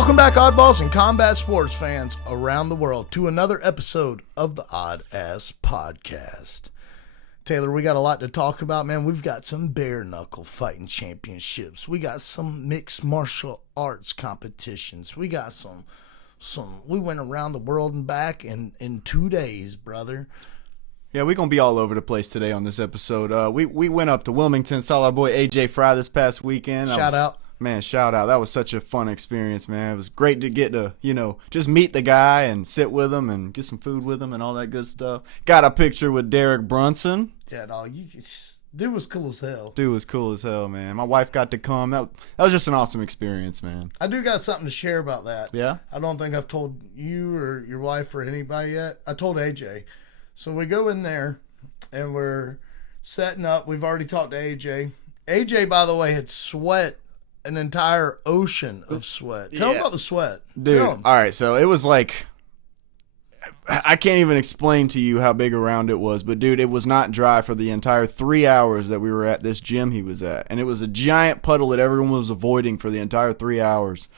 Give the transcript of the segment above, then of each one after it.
Welcome back, oddballs and combat sports fans around the world, to another episode of the Oddass podcast. Taylor, we got a lot to talk about, man. We've got some bare knuckle fighting championships. We got some mixed martial arts competitions. We got some. We went around the world and back in 2 days, brother. Yeah, we're going to be all over the place today on this episode. We went up to Wilmington, saw our boy AJ Fry this past weekend. Shout out. Man, shout out. That was such a fun experience, man. It was great to get to, just meet the guy and sit with him and get some food with him and all that good stuff. Got a picture with Derek Brunson. Yeah, dog. Dude was cool as hell. Dude was cool as hell, man. My wife got to come. That was just an awesome experience, man. I do got something to share about that. Yeah? I don't think I've told you or your wife or anybody yet. I told AJ. So we go in there and we're setting up. We've already talked to AJ. AJ, by the way, had sweat. An entire ocean of sweat. Tell him about the sweat. Dude, all right, so it was like, I can't even explain to you how big a round it was, but dude, it was not dry for the entire 3 hours that we were at this gym he was at. And it was a giant puddle that everyone was avoiding for the entire 3 hours.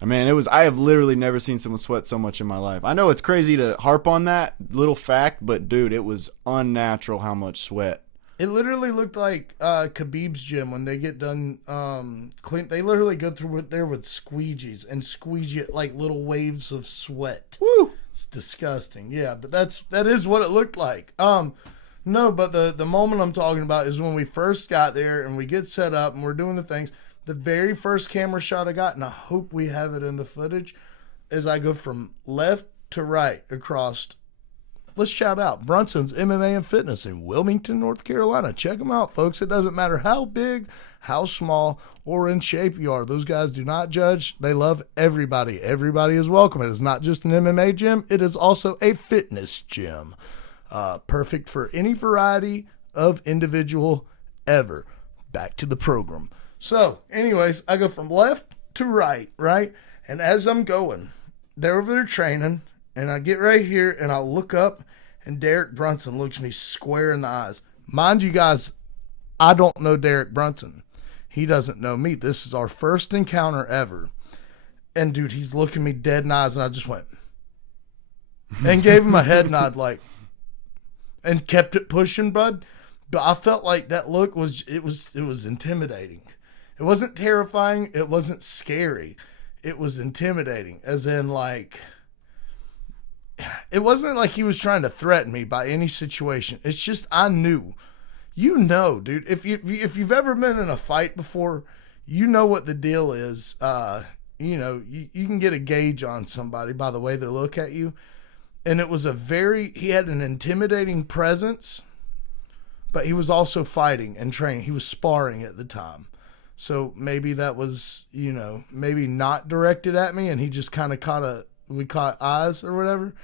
I mean, I have literally never seen someone sweat so much in my life. I know it's crazy to harp on that little fact, but dude, it was unnatural how much sweat. It literally looked like Khabib's gym when they get done clean. They literally go through it there with squeegees and squeegee it like little waves of sweat. Woo! It's disgusting. Yeah, but that is what it looked like. No, but the moment I'm talking about is when we first got there and we get set up and we're doing the things. The very first camera shot I got, and I hope we have it in the footage, is I go from left to right across. Let's shout out Brunson's MMA and Fitness in Wilmington, North Carolina. Check them out, folks. It doesn't matter how big, how small, or in shape you are. Those guys do not judge. They love everybody. Everybody is welcome. It is not just an MMA gym. It is also a fitness gym. Perfect for any variety of individual ever. Back to the program. So, anyways, I go from left to right? And as I'm going, they're over there training. And I get right here, and I look up, and Derek Brunson looks me square in the eyes. Mind you guys, I don't know Derek Brunson. He doesn't know me. This is our first encounter ever. And, dude, he's looking me dead in the eyes, and I just went, and gave him a head nod, like, and kept it pushing, bud. But I felt like that look was intimidating. It wasn't terrifying. It wasn't scary. It was intimidating, as in, like, it wasn't like he was trying to threaten me by any situation. It's just I knew. Dude, if you've ever been in a fight before, you know what the deal is. You can get a gauge on somebody by the way they look at you. And it was he had an intimidating presence, but he was also fighting and training. He was sparring at the time. So maybe that was, maybe not directed at me and he just kind of we caught eyes or whatever,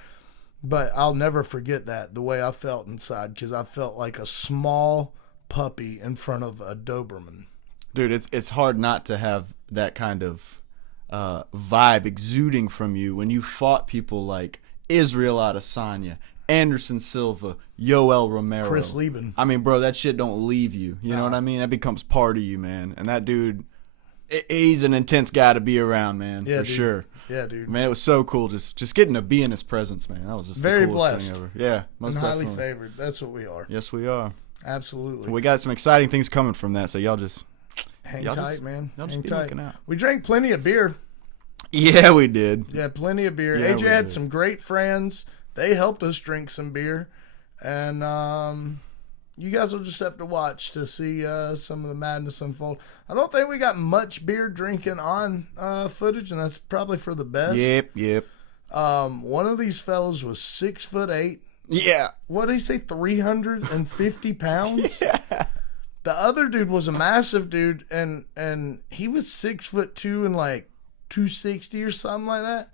but I'll never forget the way I felt inside, because I felt like a small puppy in front of a Doberman. Dude, it's hard not to have that kind of vibe exuding from you when you fought people like Israel Adesanya, Anderson Silva, Yoel Romero, Chris Lieben. I mean, bro, that shit don't leave you. You know what I mean? That becomes part of you, man. And that dude, he's an intense guy to be around, man, for sure. Yeah, dude. Man, it was so cool just getting to be in his presence, man. That was just very the coolest blessed thing ever. Yeah, most and highly definitely. favored. That's what we are. Yes, we are. Absolutely. We got some exciting things coming from that, so y'all just hang tight, man. Y'all just hang be tight. looking out. We drank plenty of beer. Yeah, we did. Yeah, plenty of beer. Yeah, AJ had some great friends. They helped us drink some beer, and you guys will just have to watch to see some of the madness unfold. I don't think we got much beer drinking on footage, and that's probably for the best. Yep. One of these fellows was 6'8". Yeah. What did he say? 350 pounds. Yeah. The other dude was a massive dude, and he was 6'2" and like 260 or something like that.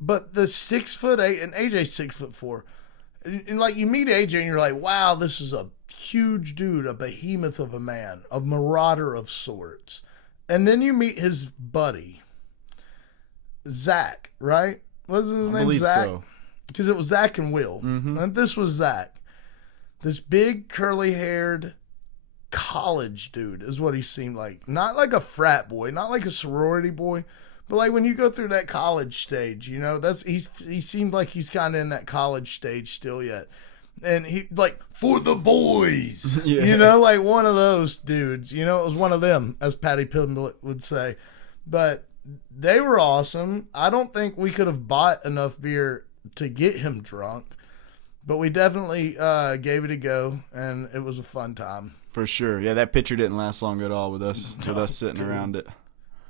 But the 6'8", and AJ's 6'4", and like you meet AJ and you're like, wow, this is a huge dude, a behemoth of a man, a marauder of sorts. And then you meet his buddy, Zach, right? What was his name? believe Zach? so. Because it was Zach and Will. Mm-hmm. And this was Zach. This big, curly-haired college dude is what he seemed like. Not like a frat boy, not like a sorority boy, But like when you go through that college stage, you know, he seemed like he's kind of in that college stage still yet. And he like for the boys, Yeah. you know, like one of those dudes, you know, it was one of them, as Patty Pimblett would say. But they were awesome. I don't think we could have bought enough beer to get him drunk, but we definitely gave it a go, and it was a fun time. For sure. Yeah, that picture didn't last long at all with us sitting around it.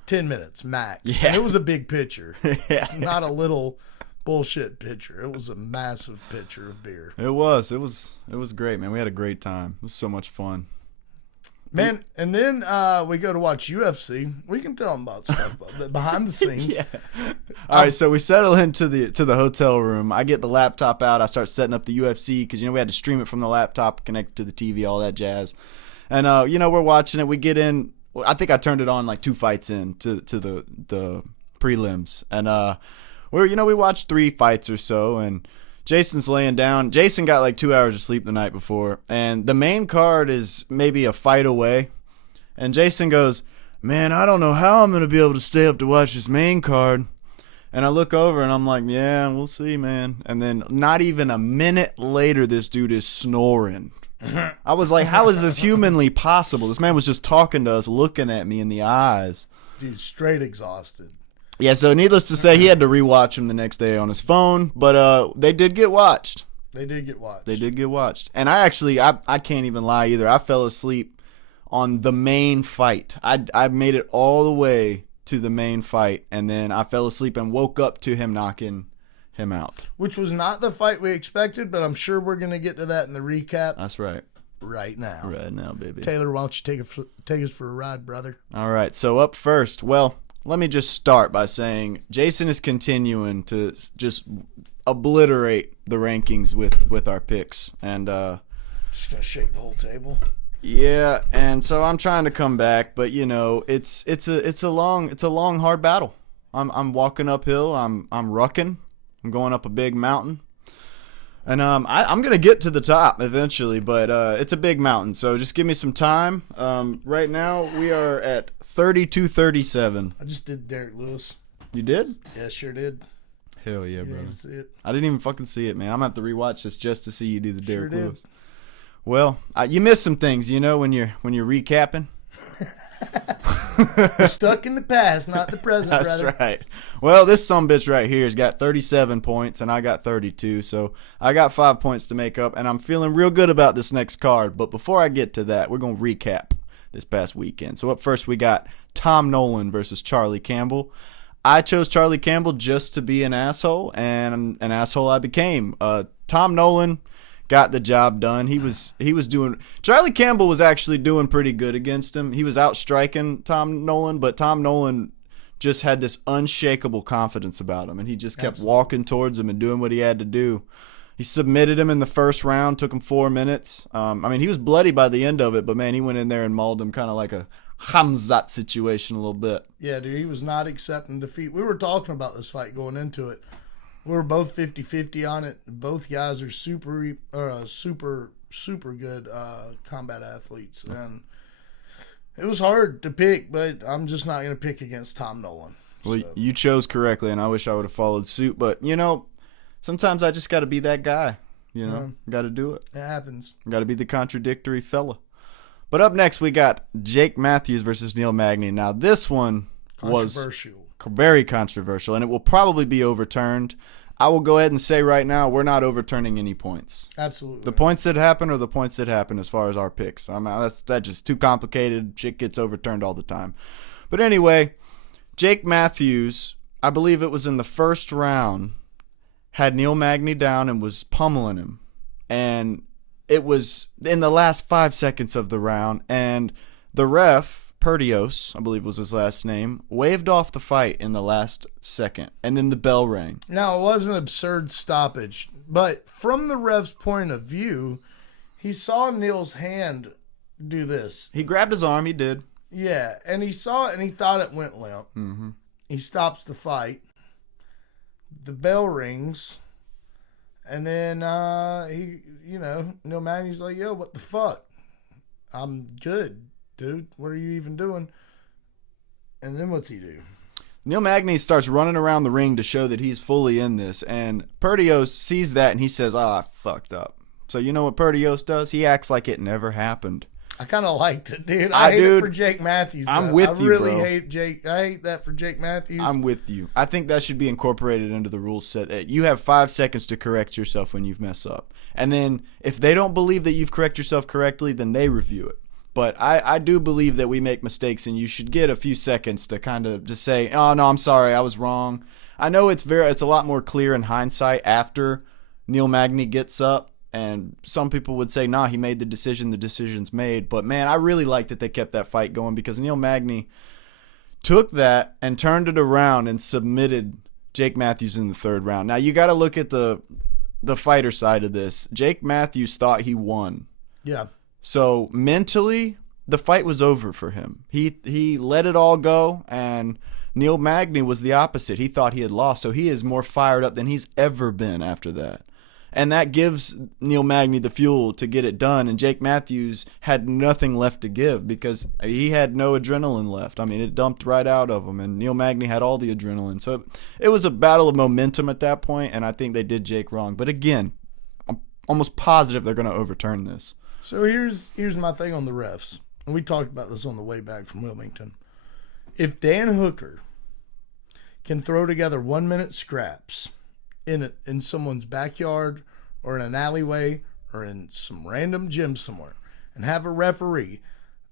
10 minutes max. Yeah. And it was a big pitcher. Yeah. It's not a little bullshit pitcher. It was a massive pitcher of beer. It was great, man. We had a great time. It was so much fun. Man, and then we go to watch UFC. We can tell them about stuff behind the scenes. Yeah. All right, so we settle into the hotel room. I get the laptop out. I start setting up the UFC because, you know, we had to stream it from the laptop, connect to the TV, all that jazz. And, you know, we're watching it. We get in. I think I turned it on like 2 fights in to the prelims. And, we watched 3 fights or so, and Jason's laying down. Jason got like 2 hours of sleep the night before, and the main card is maybe a fight away. And Jason goes, "Man, I don't know how I'm going to be able to stay up to watch this main card." And I look over and I'm like, "Yeah, we'll see, man." And then not even a minute later, this dude is snoring. I was like, how is this humanly possible? This man was just talking to us, looking at me in the eyes. Dude, straight exhausted. Yeah, so needless to say, he had to rewatch him the next day on his phone, but they did get watched. They did get watched. And I can't even lie either. I fell asleep on the main fight. I made it all the way to the main fight, and then I fell asleep and woke up to him knocking him out. Which was not the fight we expected, but I'm sure we're going to get to that in the recap. That's right. Right now. Right now, baby. Taylor, why don't you take us for a ride, brother? All right, so up first, well, let me just start by saying Jason is continuing to just obliterate the rankings with our picks. And just going to shake the whole table. Yeah, and so I'm trying to come back, but you know, it's a long hard battle. I'm walking uphill, I'm rucking. I'm going up a big mountain. And I'm going to get to the top eventually, but it's a big mountain, so just give me some time. Right now, we are at 32-37. I just did Derek Lewis. You did? Yeah, sure did. Hell yeah, bro. Didn't see it. I didn't even fucking see it, man. I'm going to have to rewatch this just to see you do the Derek Sure did. Lewis. Well, you missed some things, you know, when you're recapping. We're stuck in the past, not the present, That's brother. right. Well, this sumbitch right here has got 37 points, and I got 32, so I got 5 points to make up, and I'm feeling real good about this next card. But before I get to that, we're going to recap this past weekend. So up first, we got Tom Nolan versus Charlie Campbell. I chose Charlie Campbell just to be an asshole, and an asshole I became. Tom Nolan got the job done. He was doing. Charlie Campbell was actually doing pretty good against him. He was outstriking Tom Nolan, but Tom Nolan just had this unshakable confidence about him, and he just kept walking towards him and doing what he had to do. He submitted him in the first round, took him 4 minutes. I mean, he was bloody by the end of it, but man, he went in there and mauled him kind of like a Hamzat situation a little bit. Yeah, dude, he was not accepting defeat. We were talking about this fight going into it. We were both 50-50 on it. Both guys are super good combat athletes. And it was hard to pick, but I'm just not going to pick against Tom Nolan. Well, So, you chose correctly, and I wish I would have followed suit. But, you know, sometimes I just got to be that guy. You know, got to do it. it happens. Got to be the contradictory fella. But up next, we got Jake Matthews versus Neil Magny. Now, this one was Controversial. very controversial, and it will probably be overturned. I will go ahead and say right now, we're not overturning any points. Absolutely. The points that happen are the points that happen as far as our picks. I mean, that's just too complicated. Shit gets overturned all the time. But anyway, Jake Matthews, I believe it was in the first round, had Neil Magny down and was pummeling him. And it was in the last 5 seconds of the round, and the ref, Perdios, I believe was his last name, waved off the fight in the last second, and then the bell rang. Now, it was an absurd stoppage, but from the ref's point of view, he saw Neil's hand do this. He grabbed his arm, he did. Yeah, and he saw it and he thought it went limp. Mm-hmm. He stops the fight. The bell rings. And then, Neil Magny's like, yo, what the fuck? I'm good, dude. What are you even doing? And then what's he do? Neil Magny starts running around the ring to show that he's fully in this, and Perdios sees that and he says, I fucked up. So you know what Perdios does? He acts like it never happened. I kind of liked it, dude. I hate it for Jake Matthews. I'm with you, bro. I really hate Jake. I hate that for Jake Matthews. I'm with you. I think that should be incorporated into the rule set that you have 5 seconds to correct yourself when you've messed up. And then if they don't believe that you've corrected yourself correctly, then they review it. But I do believe that we make mistakes, and you should get a few seconds to kind of just say, oh, no, I'm sorry, I was wrong. I know it's a lot more clear in hindsight after Neil Magny gets up. And some people would say, nah, he made the decision's made. But, man, I really like that they kept that fight going because Neil Magny took that and turned it around and submitted Jake Matthews in the 3rd round. Now, you got to look at the fighter side of this. Jake Matthews thought he won. Yeah. So, mentally, the fight was over for him. He let it all go, and Neil Magny was the opposite. He thought he had lost, so he is more fired up than he's ever been after that. And that gives Neil Magny the fuel to get it done. And Jake Matthews had nothing left to give because he had no adrenaline left. I mean, it dumped right out of him. And Neil Magny had all the adrenaline. So it was a battle of momentum at that point, and I think they did Jake wrong. But again, I'm almost positive they're going to overturn this. So here's my thing on the refs. And we talked about this on the way back from Wilmington. If Dan Hooker can throw together 1-minute scraps in someone's backyard or in an alleyway or in some random gym somewhere and have a referee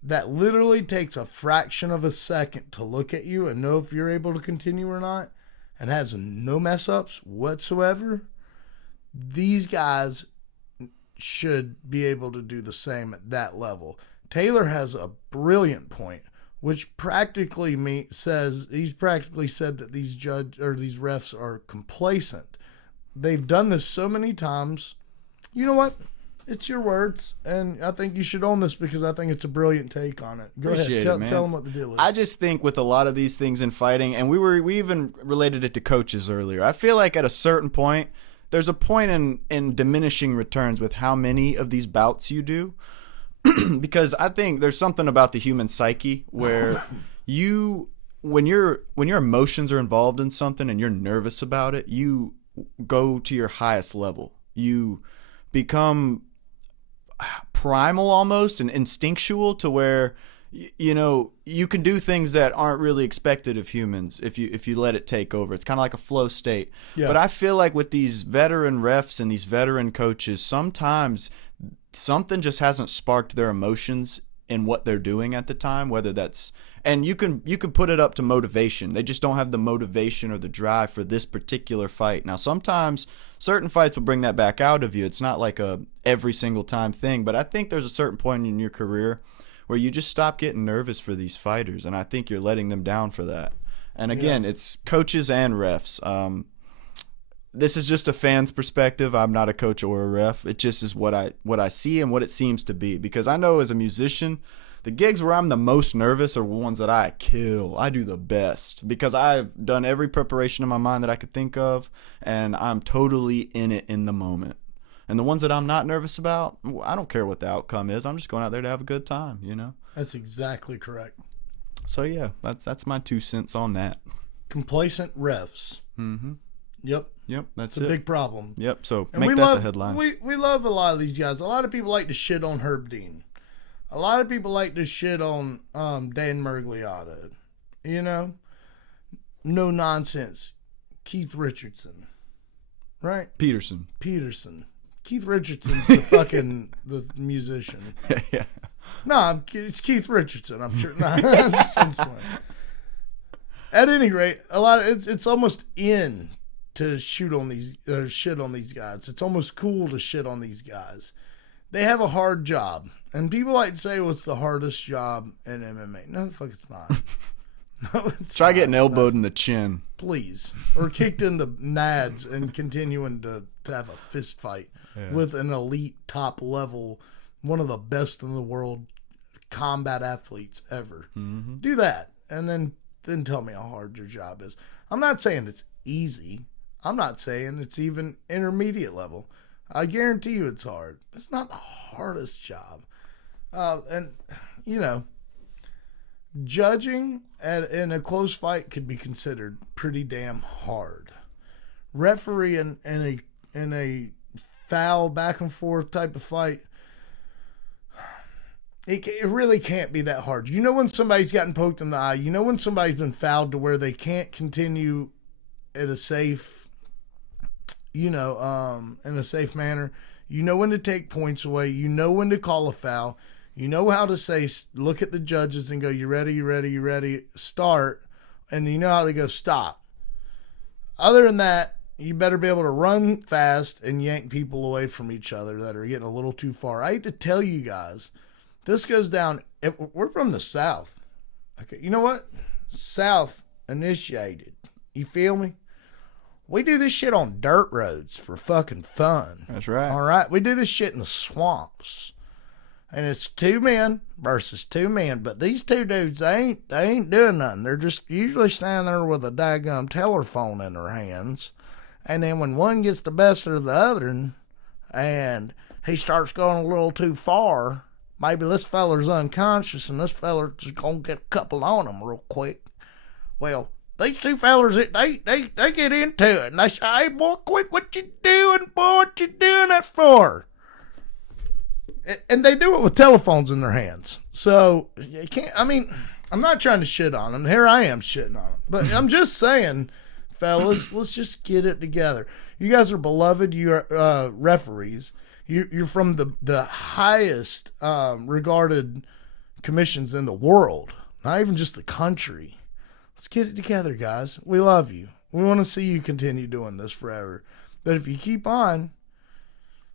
that literally takes a fraction of a second to look at you and know if you're able to continue or not and has no mess ups whatsoever, these guys should be able to do the same at that level. Taylor has a brilliant point, which practically said that these refs are complacent. They've done this so many times. You know what? It's your words, and I think you should own this because I think it's a brilliant take on it. Go ahead. Tell them what the deal is. I just think with a lot of these things in fighting, and we even related it to coaches earlier, I feel like at a certain point, there's a point in diminishing returns with how many of these bouts you do. Because I think there's something about the human psyche where when your emotions are involved in something and you're nervous about it, you go to your highest level. You become primal almost and instinctual to where you can do things that aren't really expected of humans if you let it take over. It's kind of like a flow state. Yeah. But I feel like with these veteran refs and these veteran coaches, sometimes something just hasn't sparked their emotions in what they're doing at the time, whether that's, and you can put it up to motivation. They just don't have the motivation or the drive for this particular fight. Now, sometimes certain fights will bring that back out of you. It's not like a every single time thing, but I think there's a certain point in your career where you just stop getting nervous for these fighters, and I think you're letting them down for that. And again, It's coaches and refs. This is just a fan's perspective. I'm not a coach or a ref. It just is what I see and what it seems to be. Because I know as a musician, the gigs where I'm the most nervous are ones that I kill. I do the best because I've done every preparation in my mind that I could think of, and I'm totally in it in the moment. And the ones that I'm not nervous about, I don't care what the outcome is. I'm just going out there to have a good time, That's exactly correct. So, yeah, that's my 2 cents on that. Complacent refs. Mm-hmm. Yep, that's a big problem. Yep, so and make that the headline. We love a lot of these guys. A lot of people like to shit on Herb Dean. A lot of people like to shit on Dan Miragliotta. No nonsense. Keith Richardson. Right? Peterson. Keith Richardson's the musician. Yeah. No, it's Keith Richardson. I'm sure. No, I'm just playing. At any rate, it's almost in to shit on these guys. It's almost cool to shit on these guys. They have a hard job, and people like to say, "What's the hardest job in MMA?" No, the fuck, it's not. No, it's Try getting elbowed in the chin, please, or kicked in the nads and continuing to have a fist fight with an elite top level, one of the best in the world combat athletes ever. Mm-hmm. Do that, and then tell me how hard your job is. I'm not saying it's easy. I'm not saying it's even intermediate level. I guarantee you it's hard. It's not the hardest job. And judging in a close fight could be considered pretty damn hard. Referee in a foul back and forth type of fight, it really can't be that hard. You know when somebody's gotten poked in the eye. You know when somebody's been fouled to where they can't continue at a safe, in a safe manner. You know when to take points away. You know when to call a foul. You know how to say, look at the judges and go, you ready, you ready, you ready, start. And you know how to go, stop. Other than that, you better be able to run fast and yank people away from each other that are getting a little too far. I hate to tell you guys, this goes down. We're from the South. Okay, you know what? South initiated. You feel me? We do this shit on dirt roads for fucking fun. That's right. All right? We do this shit in the swamps. And it's two men versus two men. But these two dudes, they ain't doing nothing. They're just usually standing there with a daggum telephone in their hands. And then when one gets the best of the other and he starts going a little too far, maybe this feller's unconscious and this feller's just going to get a couple on him real quick. Well, these two fellers, they get into it. And they say, hey, boy, quit what you doing, boy. What you doing that for? And they do it with telephones in their hands. So, you can't, I'm not trying to shit on them. Here I am shitting on them. But I'm just saying, fellas, let's just get it together. You guys are beloved. You're referees. You're from the highest regarded commissions in the world. Not even just the country. Let's get it together, guys. We love you. We want to see you continue doing this forever. But if you keep on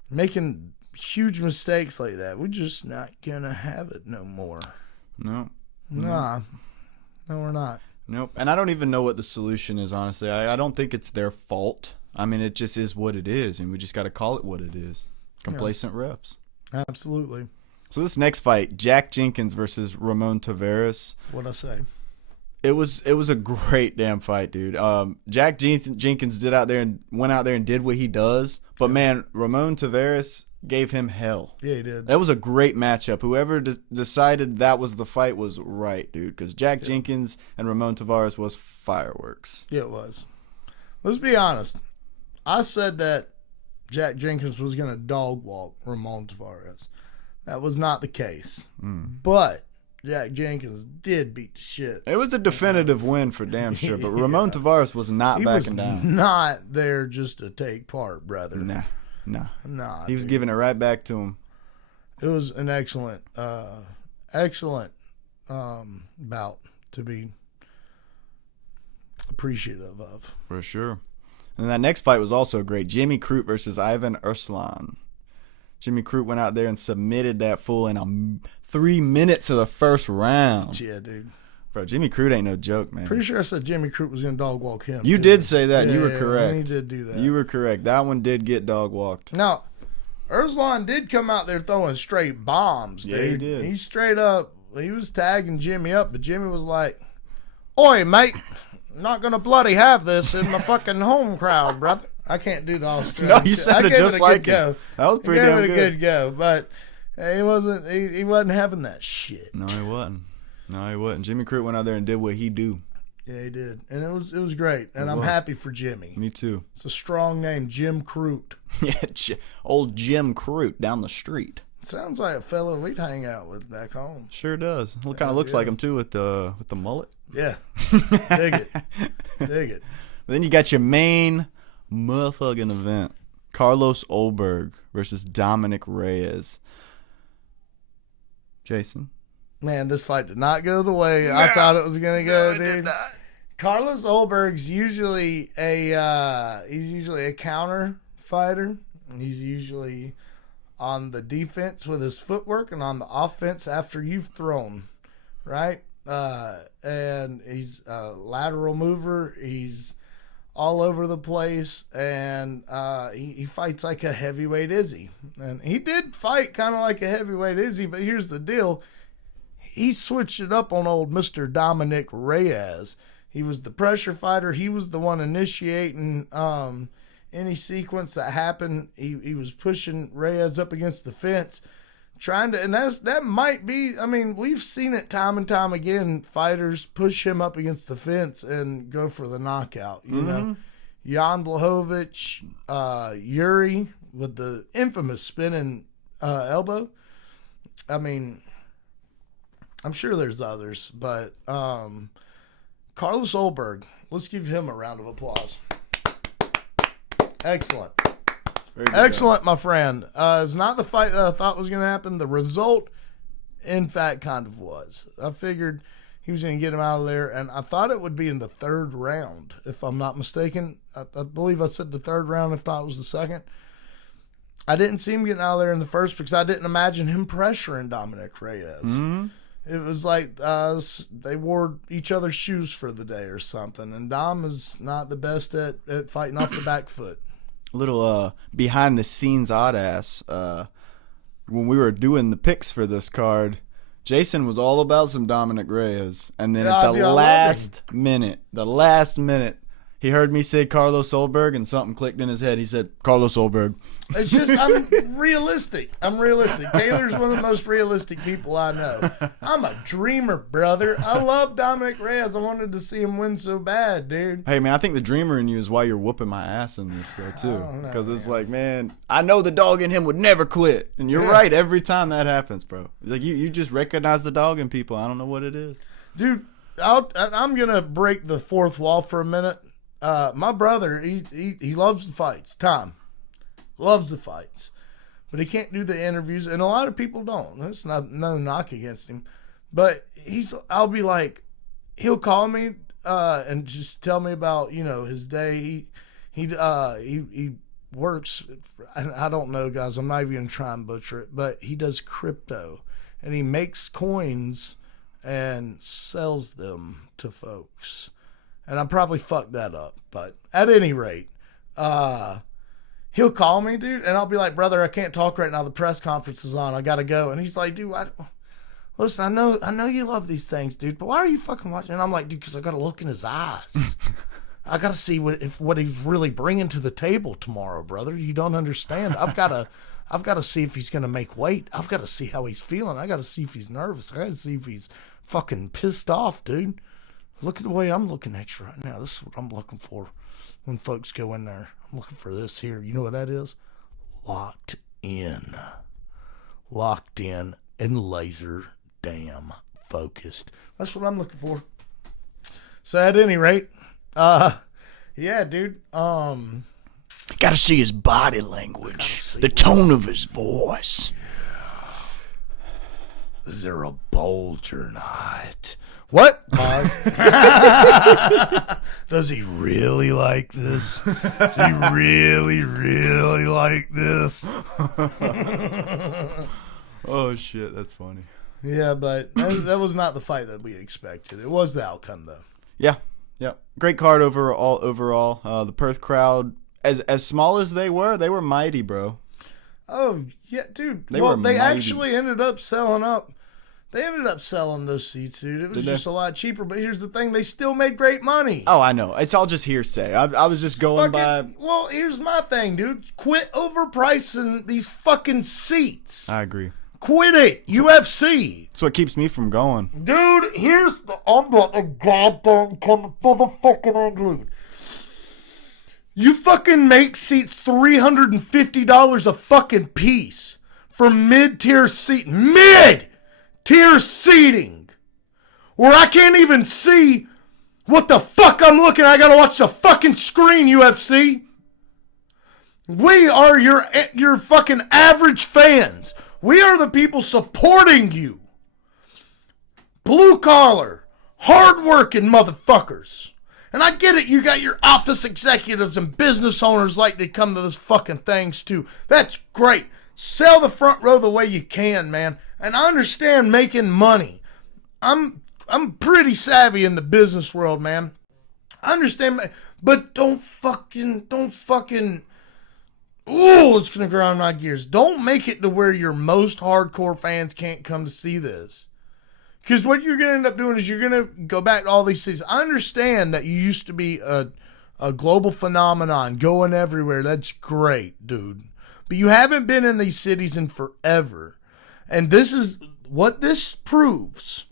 making huge mistakes like that, we're just not gonna have it no more. No. No, we're not. Nope. And I don't even know what the solution is, honestly. I don't think it's their fault. It just is what it is, and we just got to call it what it is. Complacent refs. Absolutely. So this next fight, Jack Jenkins versus Ramon Tavares. What'd I say? It was a great damn fight, dude. Jack Jenkins went out there and did what he does. But man, Ramon Tavares gave him hell. Yeah, he did. That was a great matchup. Whoever decided that was the fight was right, dude. Because Jack Jenkins and Ramon Tavares was fireworks. Yeah, it was. Let's be honest. I said that Jack Jenkins was going to dog walk Ramon Tavares. That was not the case. But Jack Jenkins did beat the shit. It was a definitive win for damn sure. But Ramon Tavares was not backing down. Not there just to take part, brother. Nah. He was dude. giving it right back to him. It was an excellent bout to be appreciative of. For sure. And that next fight was also great. Jimmy Crute versus Ivan Arslan. Jimmy Crute went out there and submitted that fool in 3 minutes of the first round. Yeah, dude. Bro, Jimmy Crute ain't no joke, man. Pretty sure I said Jimmy Crute was going to dog walk him. You too. did say that, and Yeah, you were correct. He did do that. You were correct. That one did get dog walked. Now, Arslan did come out there throwing straight bombs, dude. Yeah, he did. He straight up, he was tagging Jimmy up, but Jimmy was like, oi, mate, I'm not going to bloody have this in my fucking home crowd, brother. I can't do the Australian No, you shit. sounded just like him. That was pretty damn good. good. A good go, but he wasn't having that shit. No, he wasn't. Jimmy Crute went out there and did what he do. Yeah, he did. And it was great. And I'm happy for Jimmy. Me too. It's a strong name, Jim Crute. Yeah, old Jim Crute down the street. Sounds like a fellow we'd hang out with back home. Sure does. It kind of looks like him too with the mullet. Yeah. Dig it. Dig it. But then you got your main motherfucking event. Carlos Ulberg versus Dominic Reyes. Jason? Man, this fight did not go the way I thought it was going to go, dude. Carlos Ulberg's usually a counter fighter. He's usually on the defense with his footwork and on the offense after you've thrown, right? And he's a lateral mover. He's all over the place, and he fights like a heavyweight Izzy. And he did fight kind of like a heavyweight Izzy, but here's the deal. He switched it up on old Mr. Dominic Reyes. He was the pressure fighter. He was the one initiating any sequence that happened. He was pushing Reyes up against the fence, trying to, and that might be, I mean, we've seen it time and time again. Fighters push him up against the fence and go for the knockout. You know, Jan Blachowicz, Yuri with the infamous spinning elbow. I mean, I'm sure there's others, but Carlos Olberg, let's give him a round of applause. Excellent. Excellent, my friend. It's not the fight that I thought was going to happen. The result, in fact, kind of was. I figured he was going to get him out of there, and I thought it would be in the third round, if I'm not mistaken. I believe I said the third round, if not it was the second. I didn't see him getting out of there in the first because I didn't imagine him pressuring Dominic Reyes. Mm-hmm. It was like they wore each other's shoes for the day or something, and Dom is not the best at fighting off the back foot. Little behind the scenes Oddass. When we were doing the picks for this card, Jason was all about some Dominic Reyes, and then at the last minute, he heard me say Carlos Olberg, and something clicked in his head. He said, Carlos Olberg. It's just, I'm realistic. Taylor's one of the most realistic people I know. I'm a dreamer, brother. I love Dominic Reyes. I wanted to see him win so bad, dude. Hey, man, I think the dreamer in you is why you're whooping my ass in this, though, too. Because it's like, man, I know the dog in him would never quit. And you're right every time that happens, bro. Like, you just recognize the dog in people. I don't know what it is. Dude, I'm going to break the fourth wall for a minute. My brother, he loves the fights. Tom loves the fights, but he can't do the interviews, and a lot of people don't. That's no knock against him, but I'll be like, he'll call me and just tell me about his day. He works. I don't know, guys. I'm not even gonna try and butcher it, but he does crypto, and he makes coins and sells them to folks. And I probably fucked that up. But at any rate, he'll call me, dude, and I'll be like, brother, I can't talk right now. The press conference is on. I got to go. And he's like, dude, listen, I know you love these things, dude, but why are you fucking watching? And I'm like, dude, because I got to look in his eyes. I got to see what he's really bringing to the table tomorrow, brother. You don't understand. I've got to see if he's going to make weight. I've got to see how he's feeling. I got to see if he's nervous. I got to see if he's fucking pissed off, dude. Look at the way I'm looking at you right now. This is what I'm looking for when folks go in there. I'm looking for this here. You know what that is? Locked in. Locked in and laser damn focused. That's what I'm looking for. So at any rate, yeah, dude. Gotta see his body language. The tone of his voice. Yeah. Is there a bulge or not? What? Pause. Does he really like this? Does he really, really like this? Oh, shit. That's funny. Yeah, but that was not the fight that we expected. It was the outcome, though. Yeah. Great card overall. The Perth crowd, as small as they were mighty, bro. Oh, yeah, dude. They actually ended up selling up. They ended up selling those seats, dude. It was just a lot cheaper. But here's the thing. They still made great money. Oh, I know. It's all just hearsay. I was just going by. Well, here's my thing, dude. Quit overpricing these fucking seats. I agree. Quit it. UFC. That's what keeps me from going. Dude, I'm not a goddamn motherfucking angry. You fucking make seats $350 a fucking piece for mid-tier seating. Mid-tier seating. Where I can't even see what the fuck I'm looking at. I gotta watch the fucking screen, UFC. We are your fucking average fans. We are the people supporting you. Blue collar, hard-working motherfuckers. And I get it, you got your office executives and business owners like to come to this fucking things too. That's great. Sell the front row the way you can, man. And I understand making money. I'm pretty savvy in the business world, man. I understand, but don't fucking, ooh, it's going to grind my gears. Don't make it to where your most hardcore fans can't come to see this. Because what you're going to end up doing is you're going to go back to all these cities. I understand that you used to be a global phenomenon, going everywhere. That's great, dude. But you haven't been in these cities in forever. And this is what this proves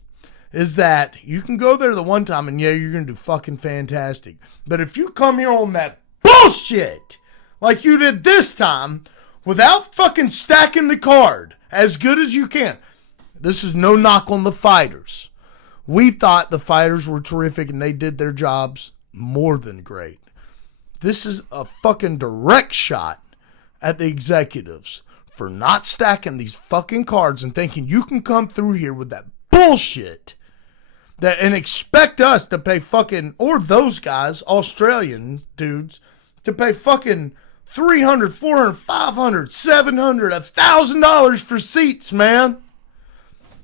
is that you can go there the one time and yeah, you're going to do fucking fantastic. But if you come here on that bullshit like you did this time without fucking stacking the card as good as you can, this is no knock on the fighters. We thought the fighters were terrific and they did their jobs more than great. This is a fucking direct shot at the executives for not stacking these fucking cards and thinking you can come through here with that bullshit and expect us to pay fucking, or those guys, Australian dudes, to pay fucking $300, $400, $500, $700, $1,000 for seats, man.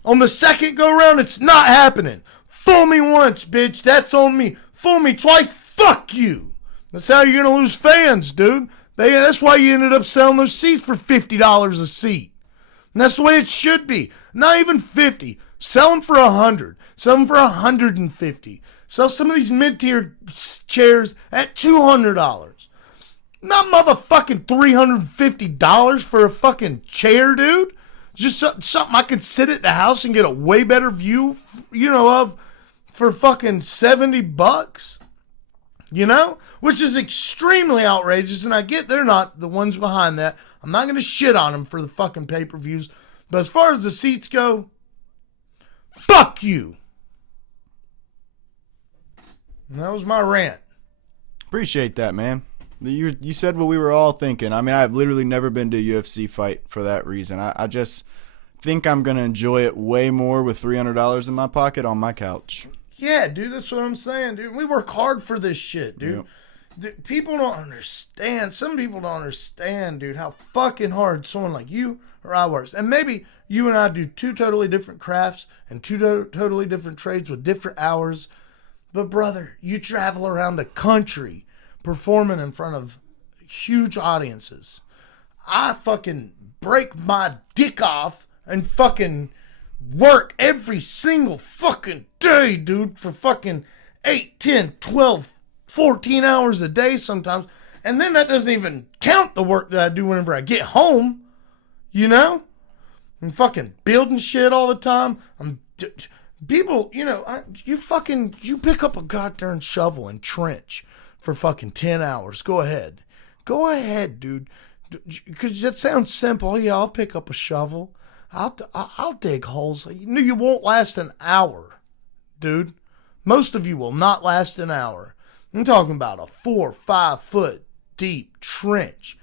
On the second go round, it's not happening. Fool me once, bitch. That's on me. Fool me twice. Fuck you. That's how you're going to lose fans, dude. That's why you ended up selling those seats for $50 a seat. And that's the way it should be. Not even 50. Sell them for 100. Sell them for 150. Sell some of these mid-tier chairs at $200. Not motherfucking $350 for a fucking chair, dude. Just something I could sit at the house and get a way better view, of for fucking $70. Which is extremely outrageous, and I get they're not the ones behind that. I'm not going to shit on them for the fucking pay-per-views, but as far as the seats go, fuck you. And that was my rant. Appreciate that, man. You said what we were all thinking. I mean, I've literally never been to a UFC fight for that reason. I just think I'm going to enjoy it way more with $300 in my pocket on my couch. Yeah, dude, that's what I'm saying, dude. We work hard for this shit, dude. Yep. People don't understand. Some people don't understand, dude, how fucking hard someone like you or I works. And maybe you and I do two totally different crafts and two totally different trades with different hours. But, brother, you travel around the country performing in front of huge audiences. I fucking break my dick off and fucking work every single fucking day, dude, for fucking 8, 10, 12, 14 hours a day sometimes. And then that doesn't even count the work that I do whenever I get home, I'm fucking building shit all the time. People, you pick up a goddamn shovel and trench for fucking 10 hours. Go ahead. Go ahead, dude. Because that sounds simple. Yeah, I'll pick up a shovel. I'll dig holes. You won't last an hour, dude. Most of you will not last an hour. I'm talking about a 4 or 5 foot deep trench,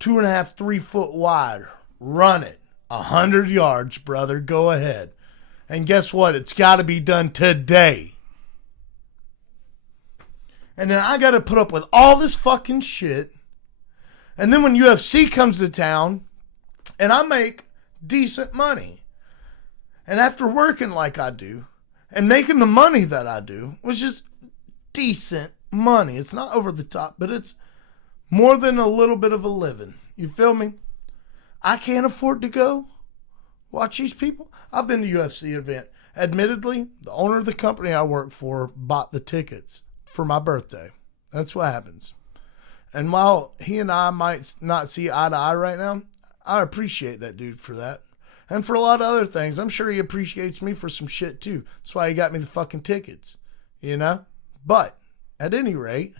2.5, 3 foot wide. Run it 100 yards, brother. Go ahead. And guess what? It's got to be done today. And then I got to put up with all this fucking shit. And then when UFC comes to town, and I make decent money. And after working like I do, and making the money that I do, which is decent money. It's not over the top, but it's more than a little bit of a living. You feel me? I can't afford to go watch these people. I've been to UFC event. Admittedly, the owner of the company I work for bought the tickets for my birthday. That's what happens. And while he and I might not see eye to eye right now, I appreciate that dude for that. And for a lot of other things. I'm sure he appreciates me for some shit too. That's why he got me the fucking tickets. But, at any rate,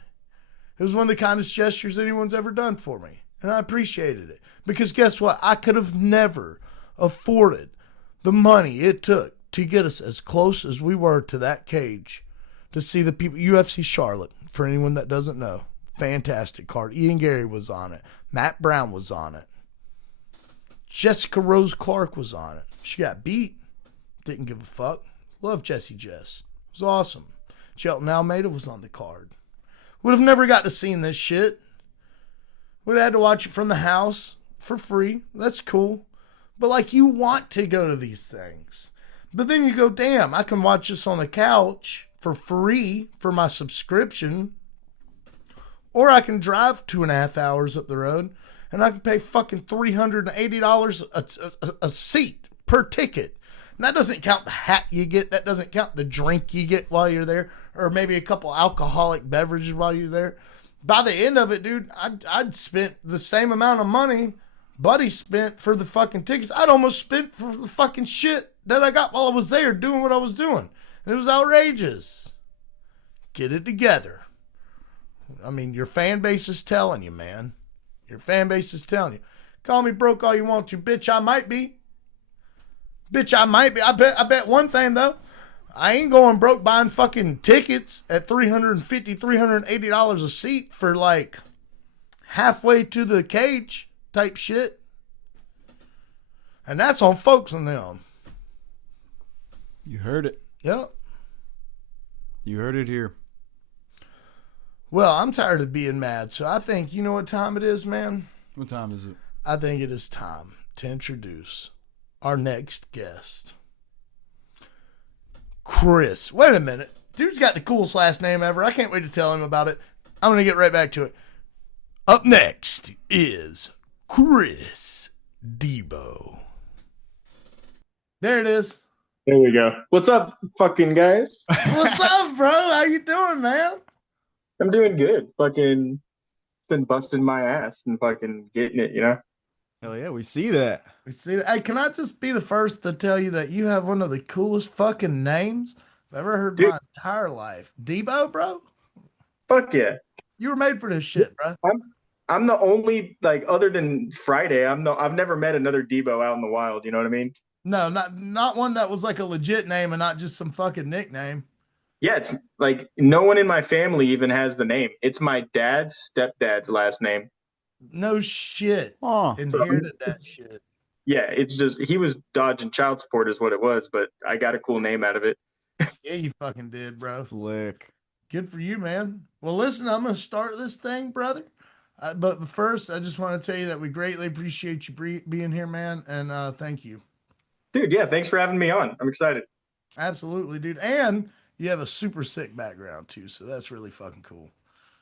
it was one of the kindest gestures anyone's ever done for me. And I appreciated it. Because guess what? I could have never afforded the money it took to get us as close as we were to that cage to see the people. UFC Charlotte, for anyone that doesn't know. Fantastic card. Ian Gary was on it. Matt Brown was on it. Jessica Rose Clark was on it. She got beat. Didn't give a fuck. Love Jessie Jess. It was awesome. Shelton Almeida was on the card. Would have never got to see this shit. Would have had to watch it from the house for free. That's cool. But you want to go to these things. But then you go, damn, I can watch this on the couch for free for my subscription. Or I can drive 2.5 hours up the road and I can pay fucking $380 a seat per ticket. And that doesn't count the hat you get. That doesn't count the drink you get while you're there. Or maybe a couple alcoholic beverages while you're there. By the end of it, dude, I'd spent the same amount of money Buddy spent for the fucking tickets. I'd almost spent for the fucking shit that I got while I was there doing what I was doing. It was outrageous. Get it together. I mean, your fan base is telling you, man. Your fan base is telling you. Call me broke all you want to. Bitch, I might be. Bitch, I might be. I bet one thing, though. I ain't going broke buying fucking tickets at $350, $380 a seat for like halfway to the cage type shit. And that's on folks and them. You heard it. Yep. You heard it here. Well, I'm tired of being mad, so I think, you know what time it is, man? What time is it? I think it is time to introduce our next guest. Chris. Wait a minute. Dude's got the coolest last name ever. I can't wait to tell him about it. I'm going to get right back to it. Up next is Chris Debow. There it is. There we go. What's up, fucking guys? What's up, bro? How you doing, man? I'm doing good. Fucking been busting my ass and fucking getting it, you know? Hell yeah, we see that. We see that. Hey, can I just be the first to tell you that you have one of the coolest fucking names I've ever heard in my entire life? Debow, bro? Fuck yeah. You were made for this shit, bro. I'm the only, like, other than Friday, I've never met another Debow out in the wild, you know what I mean? No, not one that was like a legit name and not just some fucking nickname. Yeah, it's like no one in my family even has the name. It's my dad's stepdad's last name. No shit. Oh, Inherited that shit. Yeah, it's just he was dodging child support is what it was, but I got a cool name out of it. Yeah, you fucking did, bro. slick. Good for you, man. Well, listen, I'm going to start this thing, brother. But first, I just want to tell you that we greatly appreciate you being here, man, and thank you. Dude, yeah, thanks for having me on. I'm excited. Absolutely, dude. And you have a super sick background, too, so that's really fucking cool.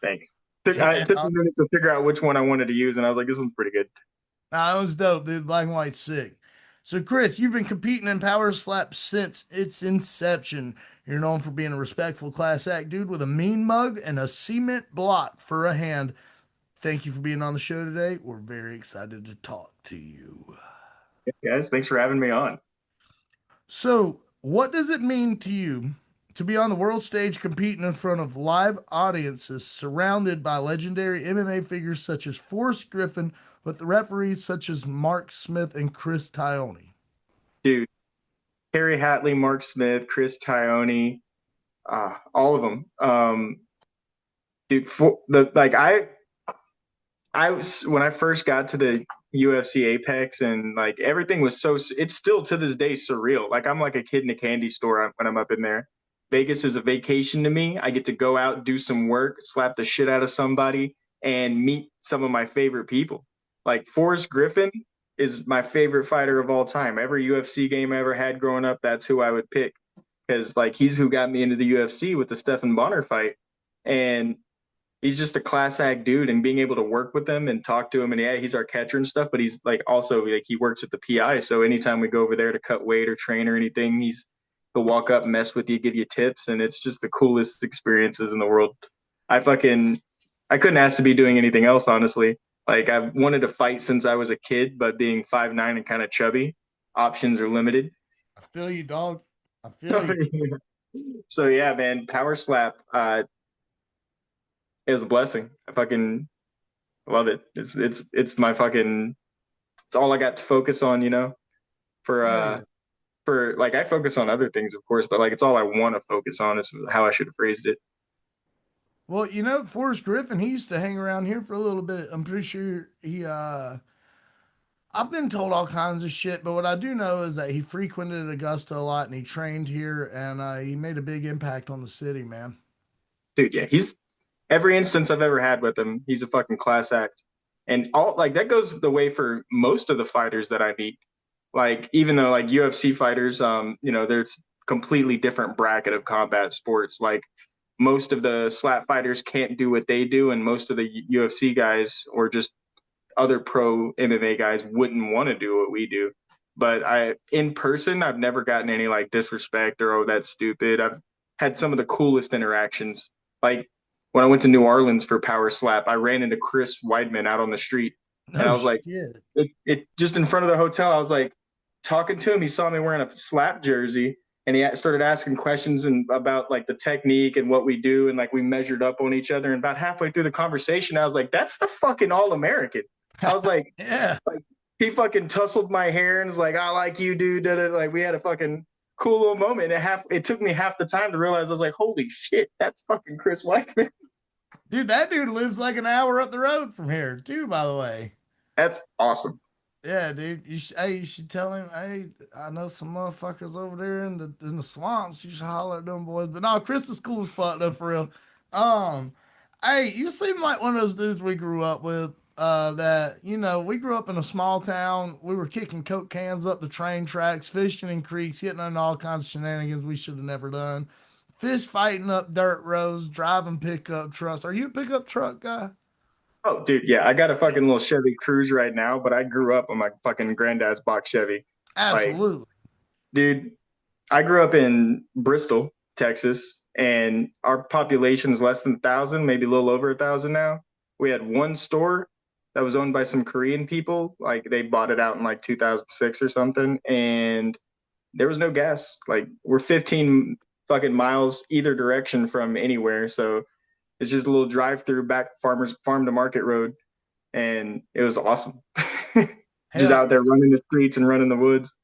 Thanks. I took a minute to figure out which one I wanted to use, and I was like, this one's pretty good. Nah, that was dope, dude. Black and white's sick. So, Chris, you've been competing in Powerslap since its inception. You're known for being a respectful class act, dude, with a mean mug and a cement block for a hand. Thank you for being on the show today. We're very excited to talk to you. Yeah, guys, thanks for having me on. So, what does it mean to you to be on the world stage competing in front of live audiences surrounded by legendary MMA figures such as Forrest Griffin with the referees such as Mark Smith and Chris Tione? Dude, Harry Hatley, Mark Smith, Chris Tione, all of them. Dude, I was when I first got to the UFC Apex and like everything was it's still to this day surreal. Like I'm like a kid in a candy store when I'm up in there. Vegas is a vacation to me. I get to go out, do some work, slap the shit out of somebody, and meet some of my favorite people. Like Forrest Griffin is my favorite fighter of all time. Every UFC game I ever had growing up, that's who I would pick because like he's who got me into the UFC with the Stephan Bonner fight, and he's just a class act dude. And being able to work with him and talk to him, and yeah, he's our catcher and stuff, but he's like also like he works with the PI. So anytime we go over there to cut weight or train or anything, he'll walk up, mess with you, give you tips, and it's just the coolest experiences in the world. I couldn't ask to be doing anything else, honestly. Like I've wanted to fight since I was a kid, but being 5'9" and kind of chubby, options are limited. I feel you, dog. I feel you. So yeah, man, Powerslap is a blessing. I fucking love it. It's my fucking it's all I got to focus on, you know. For like I focus on other things, of course, but like it's all I want to focus on is how I should have phrased it. Well, you know, Forrest Griffin, he used to hang around here for a little bit. I'm pretty sure I've been told all kinds of shit, but what I do know is that he frequented Augusta a lot and he trained here and he made a big impact on the city, man. Dude, yeah, he's every instance I've ever had with him, he's a fucking class act. And all like that goes the way for most of the fighters that I meet. Like even though like UFC fighters, you know, there's completely different bracket of combat sports. Like most of the slap fighters can't do what they do, and most of the UFC guys or just other pro MMA guys wouldn't want to do what we do. But in person, I've never gotten any like disrespect or, oh, that's stupid. I've had some of the coolest interactions. Like when I went to New Orleans for Powerslap, I ran into Chris Weidman out on the street. And I No was like, shit. it just in front of the hotel. I was like talking to him. He saw me wearing a slap jersey, and he started asking questions and about like the technique and what we do, and like we measured up on each other. And about halfway through the conversation, I was like, "That's the fucking All American." I was like, Yeah. he fucking tussled my hair and was like, "I like you, dude." Like we had a fucking cool little moment. It took me half the time to realize I was like, "Holy shit, that's fucking Chris Weidman." Dude, that dude lives like an hour up the road from here, too, by the way. That's awesome. Yeah, dude. Hey, you should tell him, hey, I know some motherfuckers over there in the swamps. You should holler at them boys. But no, Chris is cool as fuck though, for real. Um, hey, you seem like one of those dudes we grew up with. That we grew up in a small town. We were kicking coke cans up the train tracks, fishing in creeks, getting into all kinds of shenanigans we should have never done. Fish fighting up dirt roads, driving pickup trucks. Are you a pickup truck guy? Oh, dude, yeah, I got a fucking little Chevy Cruze right now, but I grew up on my fucking granddad's box Chevy. Like, Absolutely. dude, I grew up in Bristol, Texas, and our population is less than 1,000, maybe a little over 1,000 now. We had one store that was owned by some Korean people. Like, they bought it out in like 2006 or something, and there was no gas. Like, we're 15 fucking miles either direction from anywhere, so it's just a little drive through back farm to market road, and it was awesome. Just Hell, out there running the streets and running the woods.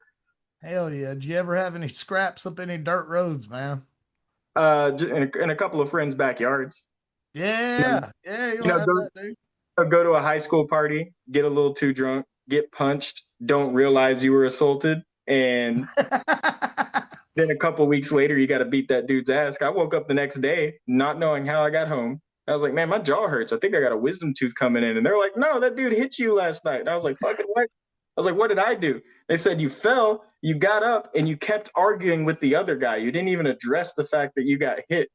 hell yeah. Did you ever have any scraps up any dirt roads, man? In a couple of friends' backyards. Yeah. Yeah, you'll have Go, that, dude. go to a high school party, get a little too drunk, get punched, don't realize you were assaulted, and then a couple of weeks later, you got to beat that dude's ass. I woke up the next day not knowing how I got home. I was like, man, my jaw hurts. I think I got a wisdom tooth coming in. And they're like, no, that dude hit you last night. And I was like, fucking what? I was like, what did I do? They said, you fell, you got up, and you kept arguing with the other guy. You didn't even address the fact that you got hit.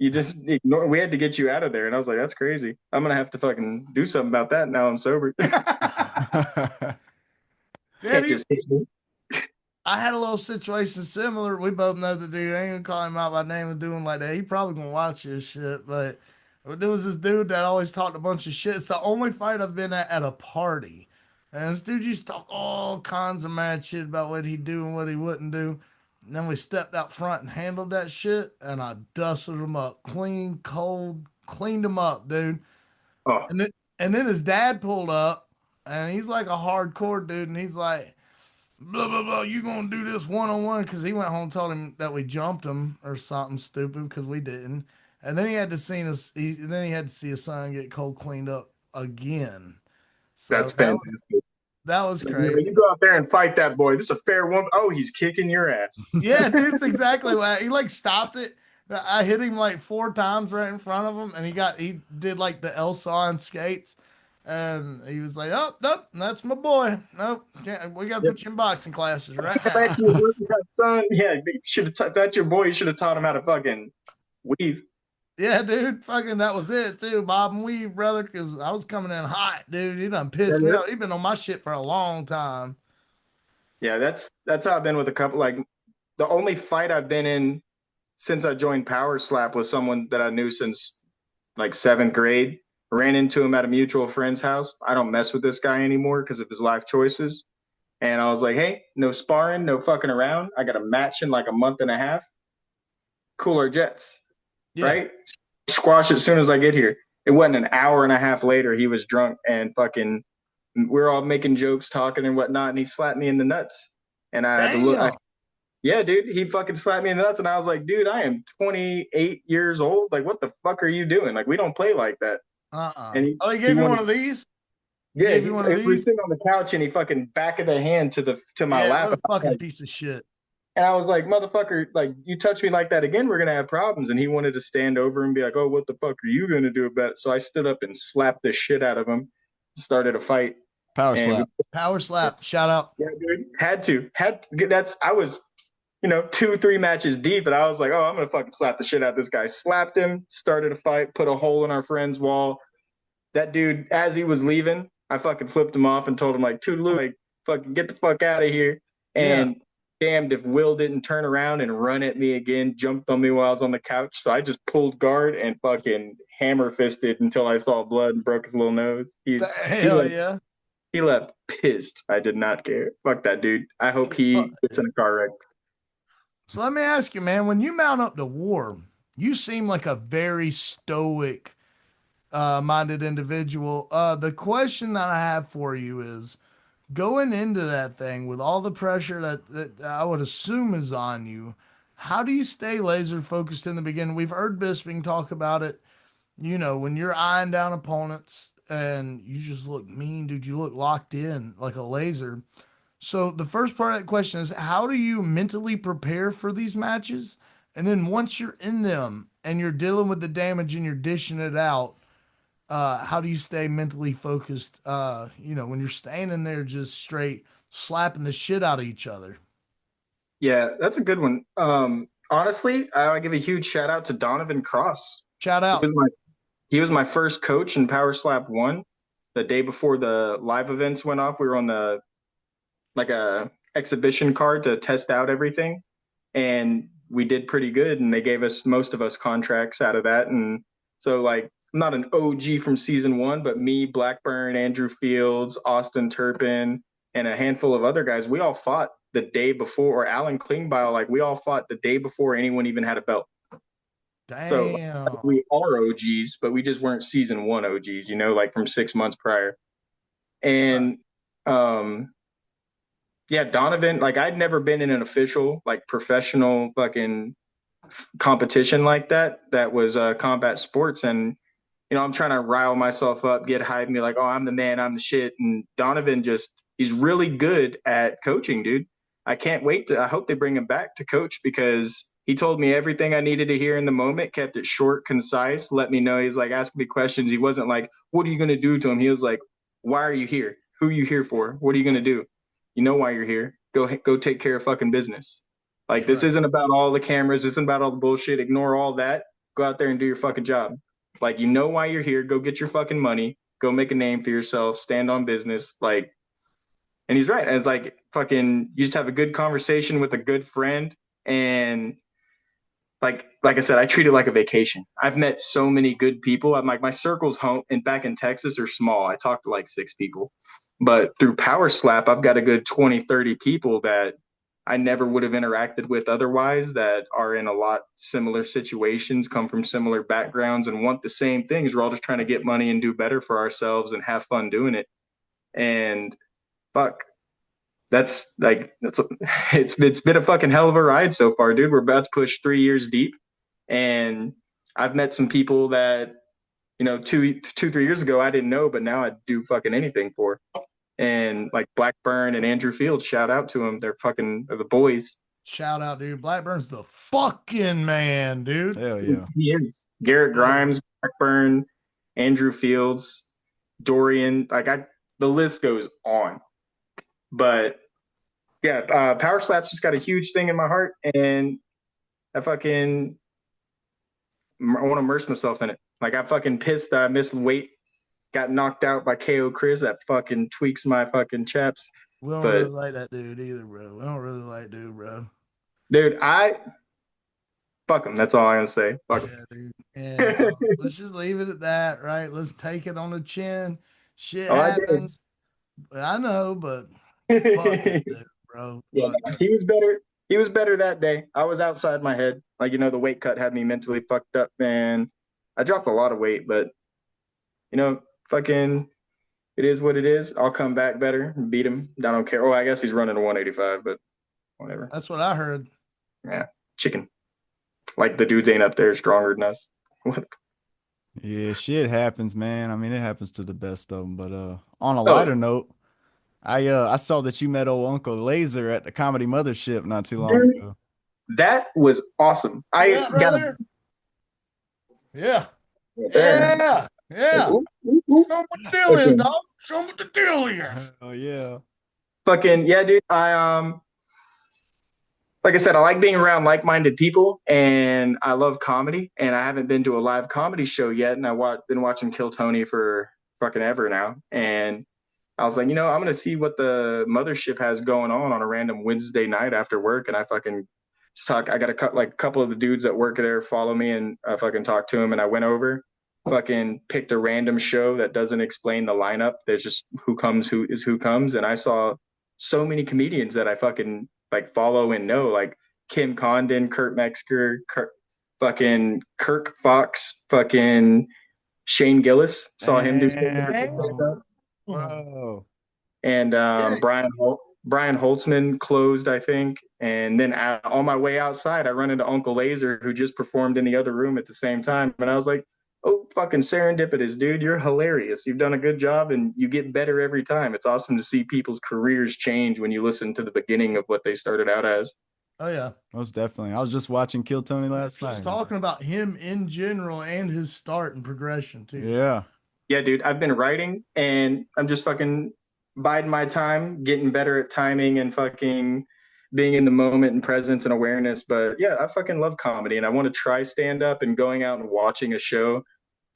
You just ignored. We had to get you out of there. And I was like, that's crazy. I'm going to have to fucking do something about that now I'm sober. Yeah, Can't dude. just hit me. I had a little situation similar. We both know the dude. I ain't gonna call him out by name and do him like that. He probably gonna watch this shit. But there was this dude that always talked a bunch of shit. It's the only fight I've been at a party. And this dude used to talk all kinds of mad shit about what he'd do and what he wouldn't do. And then we stepped out front and handled that shit. And I dusted him up clean, cold, cleaned him up, dude. Oh, And then, and then his dad pulled up and he's like a hardcore dude. And he's like, blah blah blah, you gonna do this one on one? Because he went home and told him that we jumped him or something stupid because we didn't. And then he had to see us. Then he had to see his son get cold cleaned up again. So that's fantastic. that was crazy. You go out there and fight that boy. This is a fair one. Oh, he's kicking your ass. Yeah, dude, it's exactly what he like stopped it. I hit him like 4 times right in front of him, and he did like the Elsa on skates. And he was like, "Oh, nope, that's my boy. Nope, can't, we got to put you in boxing classes right now." That's your son. Yeah, should have. That's your boy. You should have taught him how to fucking weave. Yeah, dude, fucking that was it too, Bob and weave, brother. Because I was coming in hot, dude. He done Yeah, pissed me off. He been on my shit for a long time. yeah, that's how I've been with a couple. Like the only fight I've been in since I joined Powerslap was someone that I knew since like seventh grade. Ran into him at a mutual friend's house. I don't mess with this guy anymore because of his life choices. And I was like, hey, no sparring, no fucking around. I got a match in like a month and a half. Cooler jets, Yeah, right? Squash it as soon as I get here. It wasn't an hour and a half later. He was drunk and fucking, we're all making jokes, talking and whatnot. And he slapped me in the nuts. And I had to look. damn. Yeah, dude, he fucking slapped me in the nuts. And I was like, dude, I am 28 years old. Like, what the fuck are you doing? Like, we don't play like that. And Oh, he he gave you one wanted, of these. He yeah, gave you one of he was these. sitting on the couch and he fucking back of the hand to my Yeah, lap. what a fucking piece of shit. And I was like, motherfucker, like you touch me like that again, we're gonna have problems. And he wanted to stand over and be like, oh, what the fuck are you gonna do about it? So I stood up and slapped the shit out of him, started a fight. Power And slap. Power slap. Shout out. yeah, dude, had to, that's I was 2-3 matches deep, and I was like, oh, I'm gonna fucking slap the shit out of this guy. Slapped him, started a fight, put a hole in our friend's wall. That dude, as he was leaving, I fucking flipped him off and told him like, toodaloo, like fucking get the fuck out of here. Yeah. And damned if Will didn't turn around and run at me again, jumped on me while I was on the couch. So I just pulled guard and fucking hammer fisted until I saw blood and broke his little nose. Hell yeah. He left pissed. I did not care. Fuck that dude. I hope Fuck he that gets in dude. a car wreck. So let me ask you, man, when you mount up to war, you seem like a very stoic minded individual. The question that I have for you is going into that thing with all the pressure that I would assume is on you, how do you stay laser focused in the beginning? We've heard Bisping talk about it. You know, when you're eyeing down opponents and you just look mean, dude, you look locked in like a laser. So the first part of that question is how do you mentally prepare for these matches? And then once you're in them and you're dealing with the damage and you're dishing it out, how do you stay mentally focused? When you're standing there just straight slapping the shit out of each other. Yeah, that's a good one. Honestly, I give a huge shout out to Donovan Cross. Shout He was out. my he was my first coach in Powerslap 1. The day before the live events went off, we were on the like a exhibition card to test out everything, and we did pretty good. And they gave us most of us contracts out of that. And so like I'm not an OG from season 1, but me, Blackburn, Andrew Fields, Austin Turpin, and a handful of other guys, we all fought the day before. Or Alan Klingbeil, like we all fought the day before anyone even had a belt. So like, Damn. we are OGs, but we just weren't season 1 OGs, like from 6 months prior. Right. And yeah, Donovan, like I'd never been in an official, like professional fucking competition like that was combat sports. And I'm trying to rile myself up, get hype, and be like, oh, I'm the man, I'm the shit. And Donovan he's really good at coaching, dude. I hope they bring him back to coach because he told me everything I needed to hear in the moment, kept it short, concise, let me know. He's like asking me questions. He wasn't like, what are you going to do to him? He was like, why are you here? Who are you here for? What are you going to do? You know why you're here. Go take care of fucking business. Like That's this right. isn't about all the cameras. This isn't about all the bullshit. Ignore all that. Go out there and do your fucking job. Like you know why you're here. Go get your fucking money. Go make a name for yourself. Stand on business. Like, and he's right. And it's like fucking. You just have a good conversation with a good friend, and like I said, I treat it like a vacation. I've met so many good people. I'm like my circles home and back in Texas are small. I talk to like 6 people. But through Powerslap, I've got a good 20, 30 people that I never would have interacted with otherwise that are in a lot similar situations, come from similar backgrounds, and want the same things. We're all just trying to get money and do better for ourselves and have fun doing it. And fuck, that's it's been a fucking hell of a ride so far, dude. We're about to push 3 years deep, and I've met some people that 3 years ago I didn't know, but now I do fucking anything for. And like Blackburn and Andrew Fields, shout out to them. They're the boys. Shout out, dude. Blackburn's the fucking man, dude. Hell yeah. He is. Garrett Hell yeah. Grimes, Blackburn, Andrew Fields, Dorian. The list goes on. But yeah, Power Slap's just got a huge thing in my heart, and I want to immerse myself in it. Like I fucking pissed that I missed weight, got knocked out by KO Chris. That fucking tweaks my fucking chaps. We don't really But like that dude either, bro. We don't really like dude, bro. dude, I fuck him. That's all I'm gonna say. Fuck Yeah, dude. And him. let's just leave it at that, right? Let's take it on the chin. Shit Oh, I did. happens. I know, but fuck that dude, bro. Yeah, Fuck that he dude. was better. He was better that day. I was outside my head. Like, the weight cut had me mentally fucked up, man. I dropped a lot of weight, but fucking it is what it is. I'll come back better and beat him. I don't care. Oh, I guess he's running a 185, but whatever. That's what I heard. Yeah. Chicken. Like the dudes ain't up there stronger than us. What? Yeah, shit happens, man. I mean, it happens to the best of them. But on a Oh, lighter note, I saw that you met old Uncle Laser at the Comedy Mothership not too long dude, ago. that was awesome. See I that right got there? Yeah. there. Yeah. Yeah. Ooh, ooh, ooh. Show 'em what the deal is, dog. Show 'em what the deal is. Oh yeah. Fucking yeah, dude. Like I said, I like being around like-minded people, and I love comedy. And I haven't been to a live comedy show yet, and been watching Kill Tony for fucking ever now. And I was like, I'm gonna see what the mothership has going on a random Wednesday night after work. And I fucking talk. I got a couple of the dudes that work there follow me, and I fucking talked to him, and I went over. fucking picked a random show that doesn't explain the lineup. There's just who comes, who comes. And I saw so many comedians that I fucking like follow and know, like Kim Condon, Kurt Metzger, fucking Kirk Fox, fucking Shane Gillis. Saw him do Whoa. and Yeah. Brian Holtzman closed, I think. And then on my way outside, I run into Uncle Laser, who just performed in the other room at the same time. And I was like, oh, fucking serendipitous, dude. You're hilarious. You've done a good job and you get better every time. It's awesome to see people's careers change when you listen to the beginning of what they started out as. Oh yeah, Most definitely. I was just watching Kill Tony last night. just talking about him in general and his start and progression too. Yeah. Yeah, dude. I've been writing and I'm just fucking biding my time, getting better at timing and fucking being in the moment and presence and awareness. But yeah, I fucking love comedy and I want to try stand up, and going out and watching a show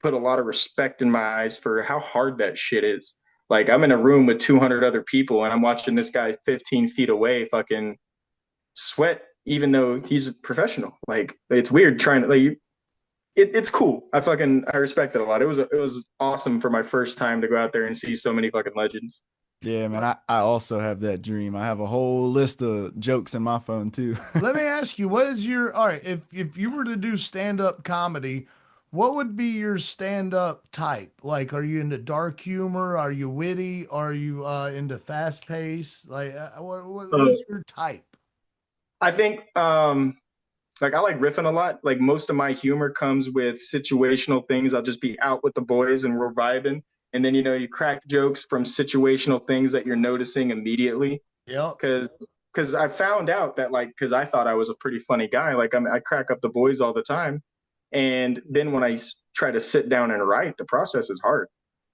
put a lot of respect in my eyes for how hard that shit is. Like I'm in a room with 200 other people and I'm watching this guy 15 feet away fucking sweat, even though he's a professional. Like it's weird trying to like it's cool. I respect it a lot. It was awesome for my first time to go out there and see so many fucking legends. Yeah, man. I also have that dream. I have a whole list of jokes in my phone too. Let me ask you, what is your all right? If you were to do stand up comedy, what would be your stand up type? Like, are you into dark humor? Are you witty? Are you into fast pace? Like, what's your type? I think like I like riffing a lot. Like most of my humor comes with situational things. I'll just be out with the boys and we're vibing. And then you crack jokes from situational things that you're noticing immediately. Yep. Because I found out that because I thought I was a pretty funny guy. Like I crack up the boys all the time. And then when I try to sit down and write, the process is hard.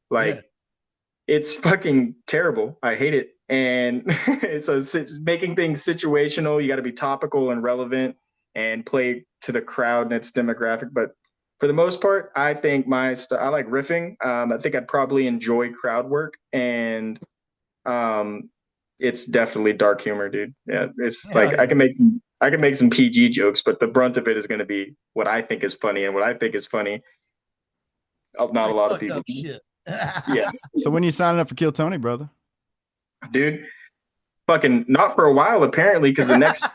Like Yeah. it's fucking terrible. I hate it. And it's making things situational. You got to be topical and relevant and play to the crowd and its demographic. But for the most part, I think I like riffing. I think I'd probably enjoy crowd work, and it's definitely dark humor, dude. Yeah, it's like yeah. I can make some PG jokes, but the brunt of it is going to be what I think is funny, and what I think is funny. Not a lot of people. Shit. Yes. So when you signing up for Kill Tony, brother? Dude, fucking not for a while apparently, because the next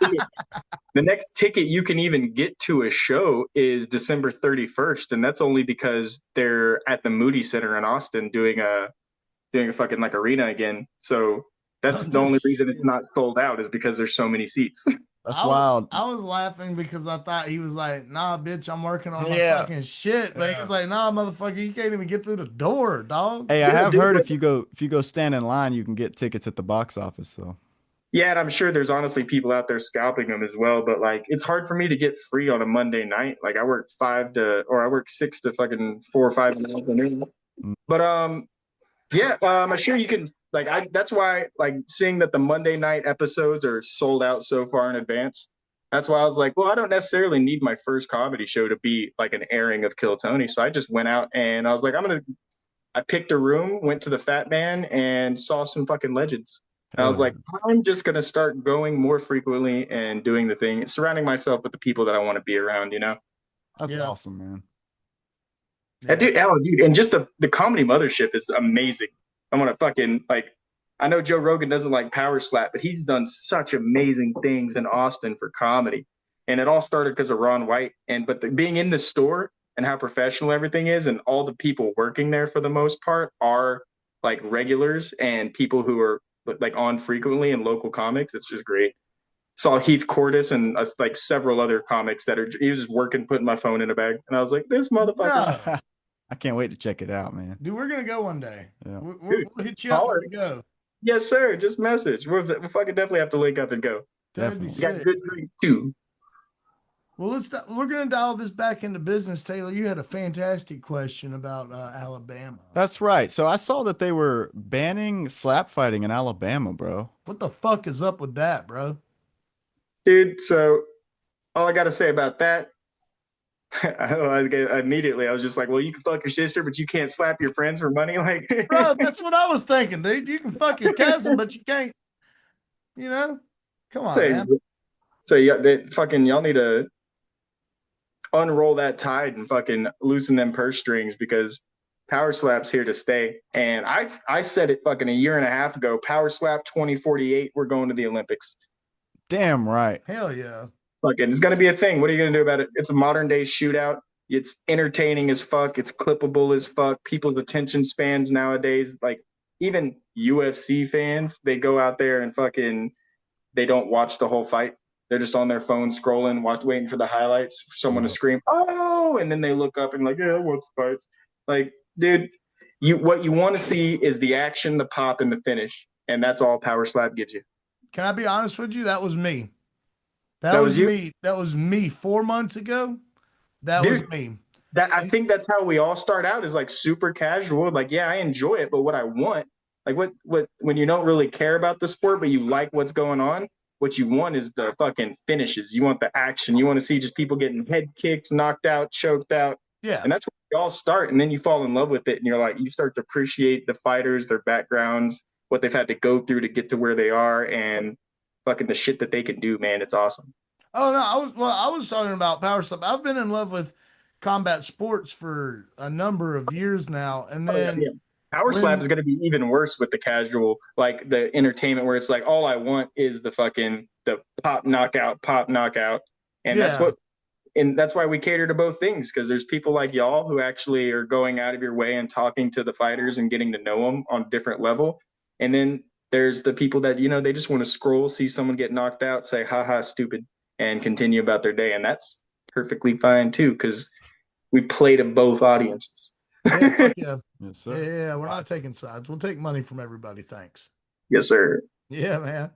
ticket you can even get to a show is December 31st, and that's only because they're at the Moody Center in Austin doing a fucking like arena again. So that's the only reason it's not sold out, is because there's so many seats. That's wild. I was laughing because I thought he was like, nah, bitch, I'm working on my fucking shit. But he was like, nah, motherfucker, you can't even get through the door, dog. Hey, I have heard if you go stand in line, you can get tickets at the box office though. Yeah, and I'm sure there's honestly people out there scalping them as well. But like, it's hard for me to get free on a Monday night. Like I work 6 to fucking 4 or 5 in the afternoon. But I'm sure you can. Like that's why like seeing that the Monday night episodes are sold out so far in advance. That's why I was like, well, I don't necessarily need my first comedy show to be like an airing of Kill Tony. So I just went out and I was like, I picked a room, went to the Fat Man, and saw some fucking legends. And I was like, I'm just gonna start going more frequently and doing the thing, surrounding myself with the people that I want to be around. That's awesome, man. Yeah. Dude, and just the comedy mothership is amazing. I'm gonna fucking I know Joe Rogan doesn't like Powerslap, but he's done such amazing things in Austin for comedy. And it all started because of Ron White. Being in the store and how professional everything is, and all the people working there for the most part are like regulars and people who are like on frequently, and local comics. It's just great. Saw Heath Cordes and like several other comics he was just working, putting my phone in a bag. And I was like, this motherfucker. No. I can't wait to check it out, man. Dude, we're gonna go one day. Yeah. We'll hit you up when we go. Yes, sir. Just message. We fucking definitely have to link up and go. Definitely. Got good drink too. Well, we're gonna dial this back into business. Taylor, you had a fantastic question about Alabama. That's right. So I saw that they were banning slap fighting in Alabama, bro. What the fuck is up with that, bro? Dude, so all I gotta say about that, immediately I was just like, well, you can fuck your sister, but you can't slap your friends for money. Like, bro, that's what I was thinking, dude. You can fuck your cousin, but you can't. Come on, man. So y'all need to. unroll that tide and fucking loosen them purse strings because Powerslap's here to stay. And I said it fucking a year and a half ago. Powerslap 2048, we're going to the Olympics. Damn right. Hell yeah. Fucking, it's gonna be a thing. What are you gonna do about it? It's a modern day shootout. It's entertaining as fuck. It's clippable as fuck. People's attention spans nowadays, like even UFC fans, they go out there and fucking they don't watch the whole fight. They're just on their phone scrolling, waiting for the highlights, for someone to scream, "Oh!" and then they look up and like, "Yeah, what's the fights?" Like, dude, what you want to see is the action, the pop, and the finish, and that's all Powerslap gives you. Can I be honest with you? That was me. That was you? me. That was me 4 months ago. That Dude, was me. I think that's how we all start out, is like super casual. Like, yeah, I enjoy it, but what I want, like what when you don't really care about the sport, but you like what's going on, what you want is the fucking finishes. You want the action. You want to see just people getting head kicked, knocked out, choked out. Yeah. And that's where we all start. And then you fall in love with it and you're like, you start to appreciate the fighters, their backgrounds, what they've had to go through to get to where they are, and fucking the shit that they can do, man. It's awesome. Oh no, I was talking about Powerslap. I've been in love with combat sports for a number of years now, and then Powerslap is going to be even worse with the casual, like the entertainment, where it's like all I want is the fucking the pop knockout, and that's why we cater to both things, because there's people like y'all who actually are going out of your way and talking to the fighters and getting to know them on a different level, and then there's the people that they just want to scroll, see someone get knocked out, say "ha ha, stupid," and continue about their day, and that's perfectly fine too, because we play to both audiences. Yeah. Yes, sir. Yeah, we're not taking sides. We'll take money from everybody. Thanks. Yes, sir. Yeah, man.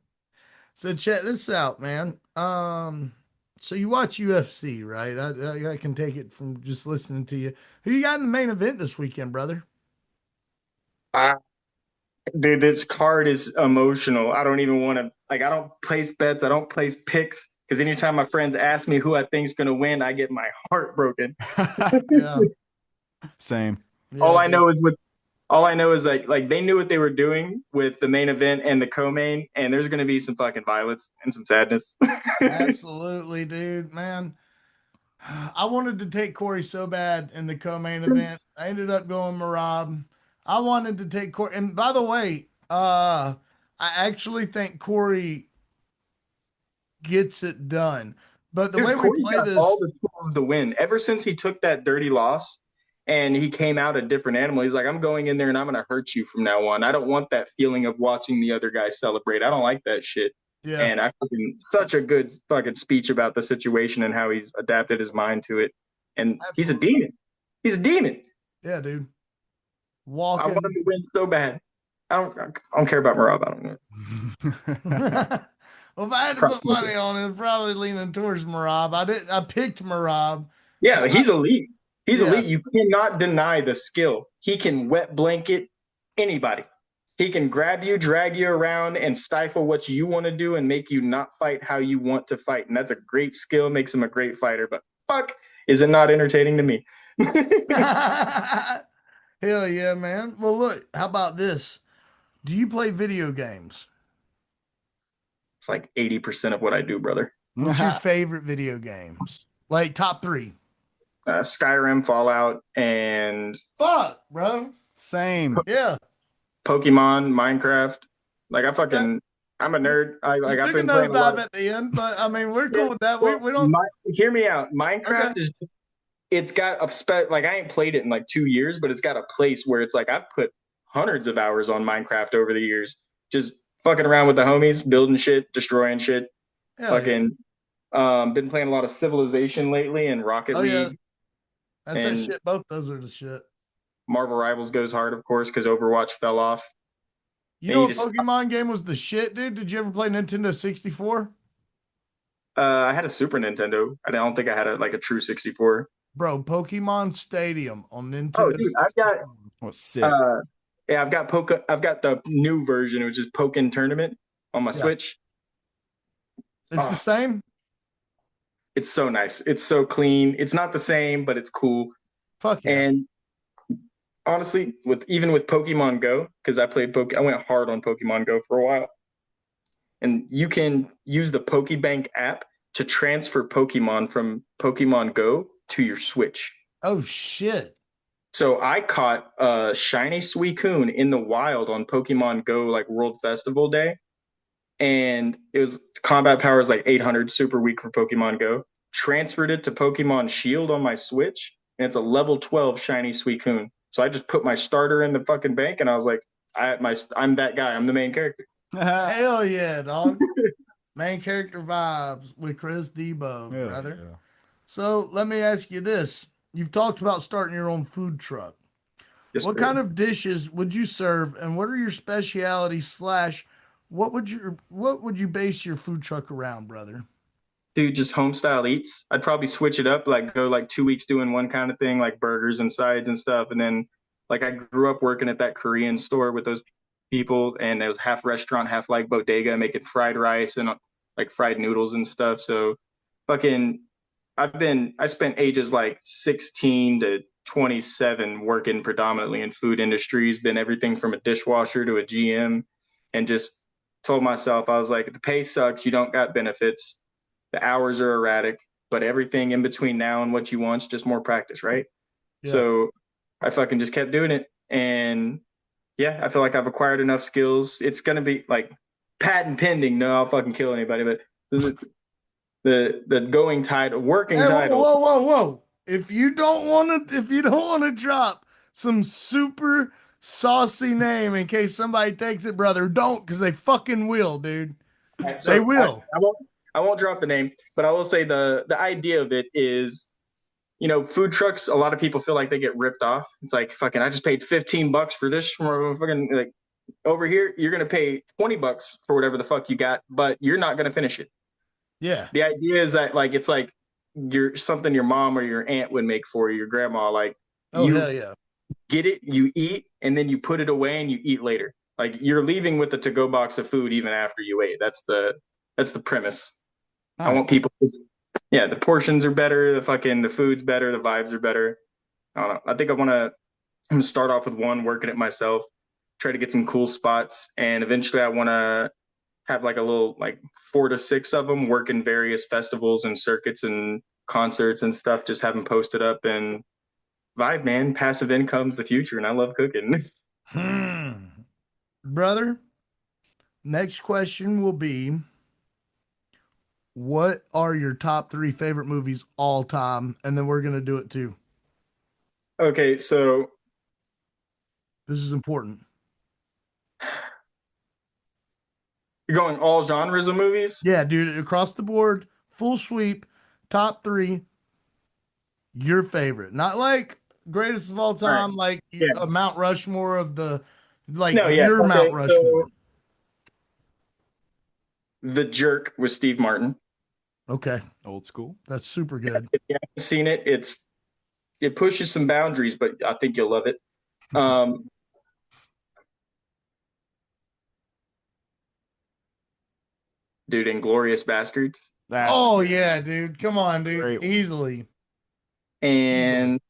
So check this out, man. So you watch UFC, right? I can take it from just listening to you. Who you got in the main event this weekend, brother? Dude, this card is emotional. I don't even want to, I don't place bets. I don't place picks, because anytime my friends ask me who I think's going to win, I get my heart broken. Yeah. Same. Yeah, all I know is like they knew what they were doing with the main event and the co-main, and there's going to be some fucking violence and some sadness. Absolutely, dude, man. I wanted to take Corey so bad in the co-main event. I ended up going Marab. I wanted to take Corey, and by the way, I actually think Corey gets it done. But the way we play this, all the tools to win. Ever since he took that dirty loss and he came out a different animal, he's like, I'm going in there and I'm going to hurt you from now on. I don't want that feeling of watching the other guy celebrate. I don't like that shit. yeah. And I fucking such a good fucking speech about the situation and how he's adapted his mind to it. And Absolutely. he's a demon. He's a demon. Yeah, dude. I want him to win so bad. I don't care about Marab. I don't know. Well, if I had to put money on it, probably leaning towards Marab. I picked Marab. Yeah, he's elite. He's elite. You cannot deny the skill. He can wet blanket anybody. He can grab you, drag you around, and stifle what you want to do and make you not fight how you want to fight. And that's a great skill, makes him a great fighter. But fuck, is it not entertaining to me? Hell yeah, man. Well, look, how about this? Do you play video games? It's like 80% of what I do, brother. What's your favorite video games? Like top 3? Skyrim, Fallout, and fuck, bro. Same. Yeah. Pokemon, Minecraft. Like I'm a nerd. I've been playing a lot at the end, but I mean we're cool with that. We don't hear me out. Minecraft is it's got a like I ain't played it in like 2 years, but it's got a place where it's like I've put hundreds of hours on Minecraft over the years, just fucking around with the homies, building shit, destroying shit. Been playing a lot of Civilization lately and Rocket League. Yeah. That's that shit. Both those are the shit. Marvel Rivals goes hard, of course, because Overwatch fell off. You know what Pokemon game was the shit, dude? Did you ever play Nintendo 64? I had a Super Nintendo. I don't think I had a true 64. Bro, Pokemon Stadium on Nintendo. Oh, dude, I've got. What's sick? I've got the new version, which is Pokken Tournament on my Switch. It's the same. It's so nice. It's so clean. It's not the same, but it's cool. Fuck yeah. And honestly, even with Pokemon Go, because I went hard on Pokemon Go for a while. And you can use the Pokebank app to transfer Pokemon from Pokemon Go to your Switch. Oh shit. So I caught a shiny Suicune in the wild on Pokemon Go like World Festival Day, and it was combat power is like 800, super weak for Pokemon Go. Transferred it to Pokemon Shield on my Switch, and it's a level 12 shiny Suicune. So I just put my starter in the fucking bank, and I was like, I'm that guy. I'm the main character. Hell yeah, dog. Main character vibes with Chris Debow, brother. Yeah. So let me ask you this. You've talked about starting your own food truck. Yes, What sir. kind of dishes would you serve, and what are your specialities / what would you base your food truck around, brother? Dude, just home style eats. I'd probably switch it up, like go like 2 weeks doing one kind of thing, like burgers and sides and stuff. And then like I grew up working at that Korean store with those people, and it was half restaurant, half like bodega, making fried rice and like fried noodles and stuff. So fucking I spent ages like 16 to 27 working predominantly in food industries, been everything from a dishwasher to a GM, and just told myself, I was like, the pay sucks, you don't got benefits, the hours are erratic, but everything in between now and what you want's just more practice, right? Yeah. So I fucking just kept doing it. And yeah, I feel like I've acquired enough skills. It's gonna be like patent pending. No, I'll fucking kill anybody, but the going title, working Hey, title. whoa. If you don't want to drop some super saucy name in case somebody takes it, brother, don't, because they fucking will, dude. So They will. I won't drop the name, but I will say the idea of it is, you know, food trucks, a lot of people feel like they get ripped off. It's like, fucking, I just paid $15 for this from fucking, like, over here, you're gonna pay $20 for whatever the fuck you got, but you're not gonna finish it. Yeah. The idea is that like it's like you're something your mom or your aunt would make for you, your grandma. Like Oh, you hell yeah. get it, you eat, and then you put it away and you eat later. Like you're leaving with the to-go box of food even after you ate. That's the premise. Nice. I want people. Yeah, the portions are better. The food's better. The vibes are better. I don't know. I think I'm gonna start off with one, working it myself, try to get some cool spots, and eventually I want to have like a little like 4 to 6 of them work in various festivals and circuits and concerts and stuff. Just have them posted up and vibe, man. Passive income's the future, and I love cooking. Brother, next question will be, what are your top 3 favorite movies all time? And then we're going to do it too. Okay, so This is important. you're going all genres of movies? Yeah, dude, across the board, full sweep, top 3, your favorite. Not like greatest of all time, Right. like Yeah. a Mount Rushmore of the, like No, yeah. your Okay, Mount Rushmore. so The Jerk with Steve Martin. Okay, Old school. that's super good. If you haven't seen it, it pushes some boundaries, but I think you'll love it. Dude, Inglorious Bastards. That's Oh yeah, dude. Come on, dude. Great one. Easily. And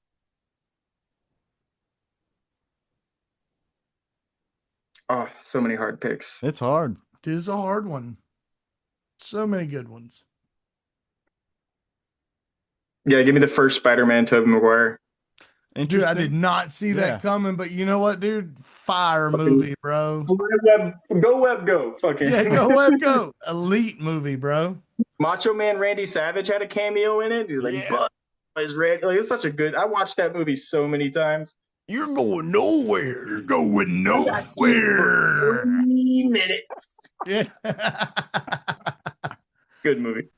oh, so many hard picks. it's hard. This is a hard one. So many good ones. Yeah, give me the first Spider-Man, Tobey Maguire. Dude, I did not see Yeah. that coming, but you know what, dude? Fire movie, bro. Go Web, go. Fucking Yeah, go web, go. Elite movie, bro. Macho Man Randy Savage had a cameo in it. He's like, Yeah. is Randy. Like, it's such a good. I watched that movie so many times. You're going nowhere. You're going For 3 minutes. Yeah. Good movie.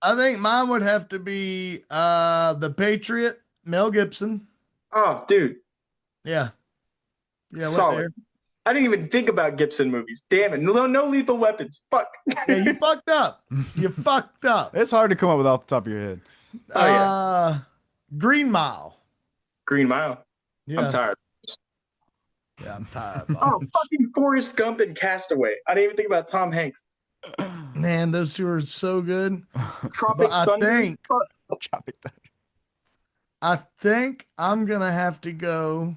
I think mine would have to be The Patriot, Mel Gibson. Oh, dude, Yeah. Yeah, right solid. there. I didn't even think about Gibson movies. Damn it. No Lethal Weapons. Fuck. Yeah, you fucked up. You fucked up. It's hard to come up with off the top of your head. Oh, yeah. Green Mile. Green Mile. Yeah. I'm tired. Yeah, I'm tired. Oh, fucking Forrest Gump and Castaway. I didn't even think about Tom Hanks. Man, those two are so good. Tropic But I Thunder. think Tropic Thunder. I think I'm gonna have to go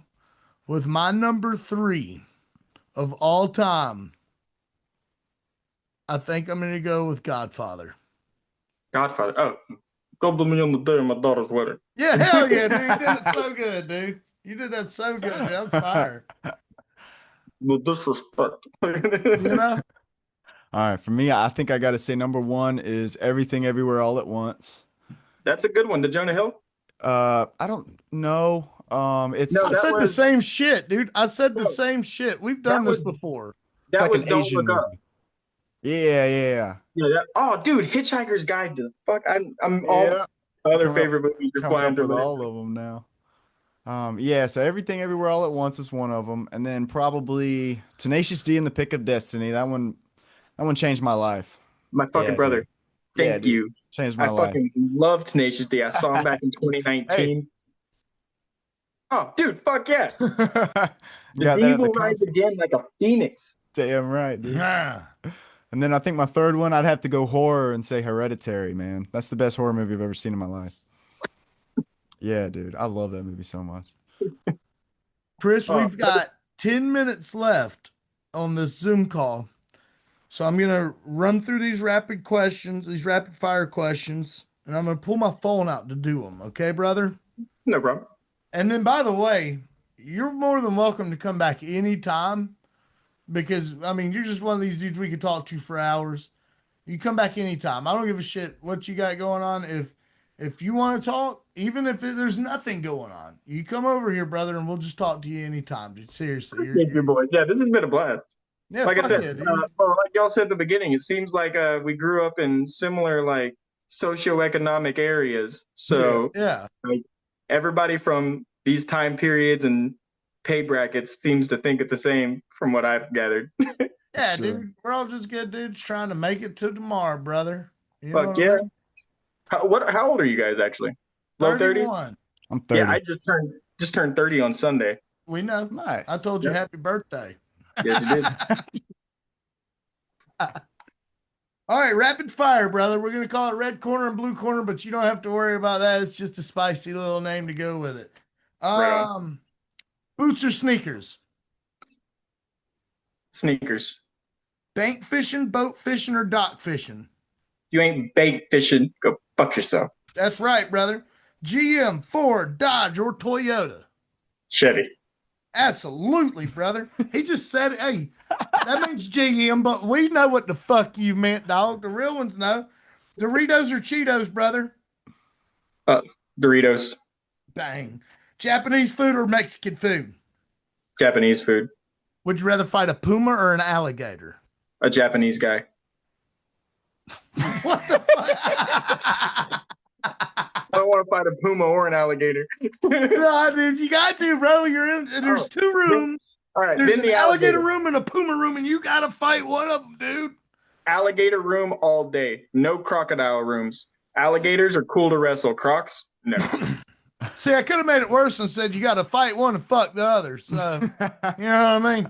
with my number 3 of all time. I think I'm gonna go with Godfather. Godfather. Oh, come to me on the day of my daughter's wedding. Yeah, hell yeah, dude. You did it so good, dude. You did that so good, dude. I'm fired. The disrespect. You know? All right, for me, I think I got to say number one is Everything Everywhere All at Once. That's a good one. The Jonah Hill? I don't know. It's No, I that said the was same shit, dude. I said the no, same shit. We've done that this was before. it's that like was an Don't Asian Look Up. movie. Yeah. Yeah, dude, Hitchhiker's Guide to the fuck. I'm all Yeah. other Coming up, favorite movies are coming flying up through with my head. all of them now. Yeah, so Everything Everywhere All at Once is one of them, and then probably Tenacious D and the Pick of Destiny. That one changed my life. My fucking Yeah, brother. dude. Yeah, Thank dude. you. Changed my I life. fucking love Tenacious D. I saw him back in Hey. 2019. Oh, dude, fuck yeah. The Got that at the Devil rides concert. again like a phoenix. Damn right, dude. Nah. And then I think my third one, I'd have to go horror and say Hereditary, man. That's the best horror movie I've ever seen in my life. Yeah, dude. I love that movie so much. Chris, Oh, we've got 10 minutes left on this Zoom call. So I'm going to run through these rapid fire questions, and I'm going to pull my phone out to do them. Okay, brother? no problem. And then, by the way, you're more than welcome to come back anytime because, I mean, you're just one of these dudes we could talk to for hours. You come back anytime. I don't give a shit what you got going on. If you want to talk, even if there's nothing going on, you come over here, brother, and we'll just talk to you anytime, dude. Seriously. Thank you, boys. Yeah, this has been a blast. Yeah, Like I fuck said, yeah, dude. like y'all said at the beginning, it seems like we grew up in similar like socioeconomic areas. So Yeah. like everybody from these time periods and pay brackets seems to think it the same from what I've gathered. Yeah, Sure. dude. We're all just good dudes trying to make it to tomorrow, brother. You know Fuck what I yeah. mean? How old are you guys actually? Low 30s? 31. I'm 30. Yeah, I just turned 30 on Sunday. We know. Nice. I told you Yep. happy birthday. Yes, you did. All right, rapid fire, brother. We're going to call it red corner and blue corner, but you don't have to worry about that. It's just a spicy little name to go with it. Right on. Boots or sneakers? Sneakers. Bank fishing, boat fishing, or dock fishing? You ain't bait fishing. Go fuck yourself. That's right, brother. GM, Ford, Dodge, or Toyota? Chevy. Absolutely, brother. He just said, hey, that means GM, but we know what the fuck you meant, dog. The real ones know. Doritos or Cheetos, brother? Doritos. Bang. Japanese food or Mexican food? Japanese food. Would you rather fight a puma or an alligator? A Japanese guy. What the fuck? I don't want to fight a puma or an alligator. No, dude, you got to, bro. You're in. There's two rooms. All right, There's then an the alligator room and a puma room, and you got to fight one of them, dude. Alligator room all day. No crocodile rooms. Alligators are cool to wrestle. Crocs, no. See, I could have made it worse and said you got to fight one and fuck the other. So, you know what I mean?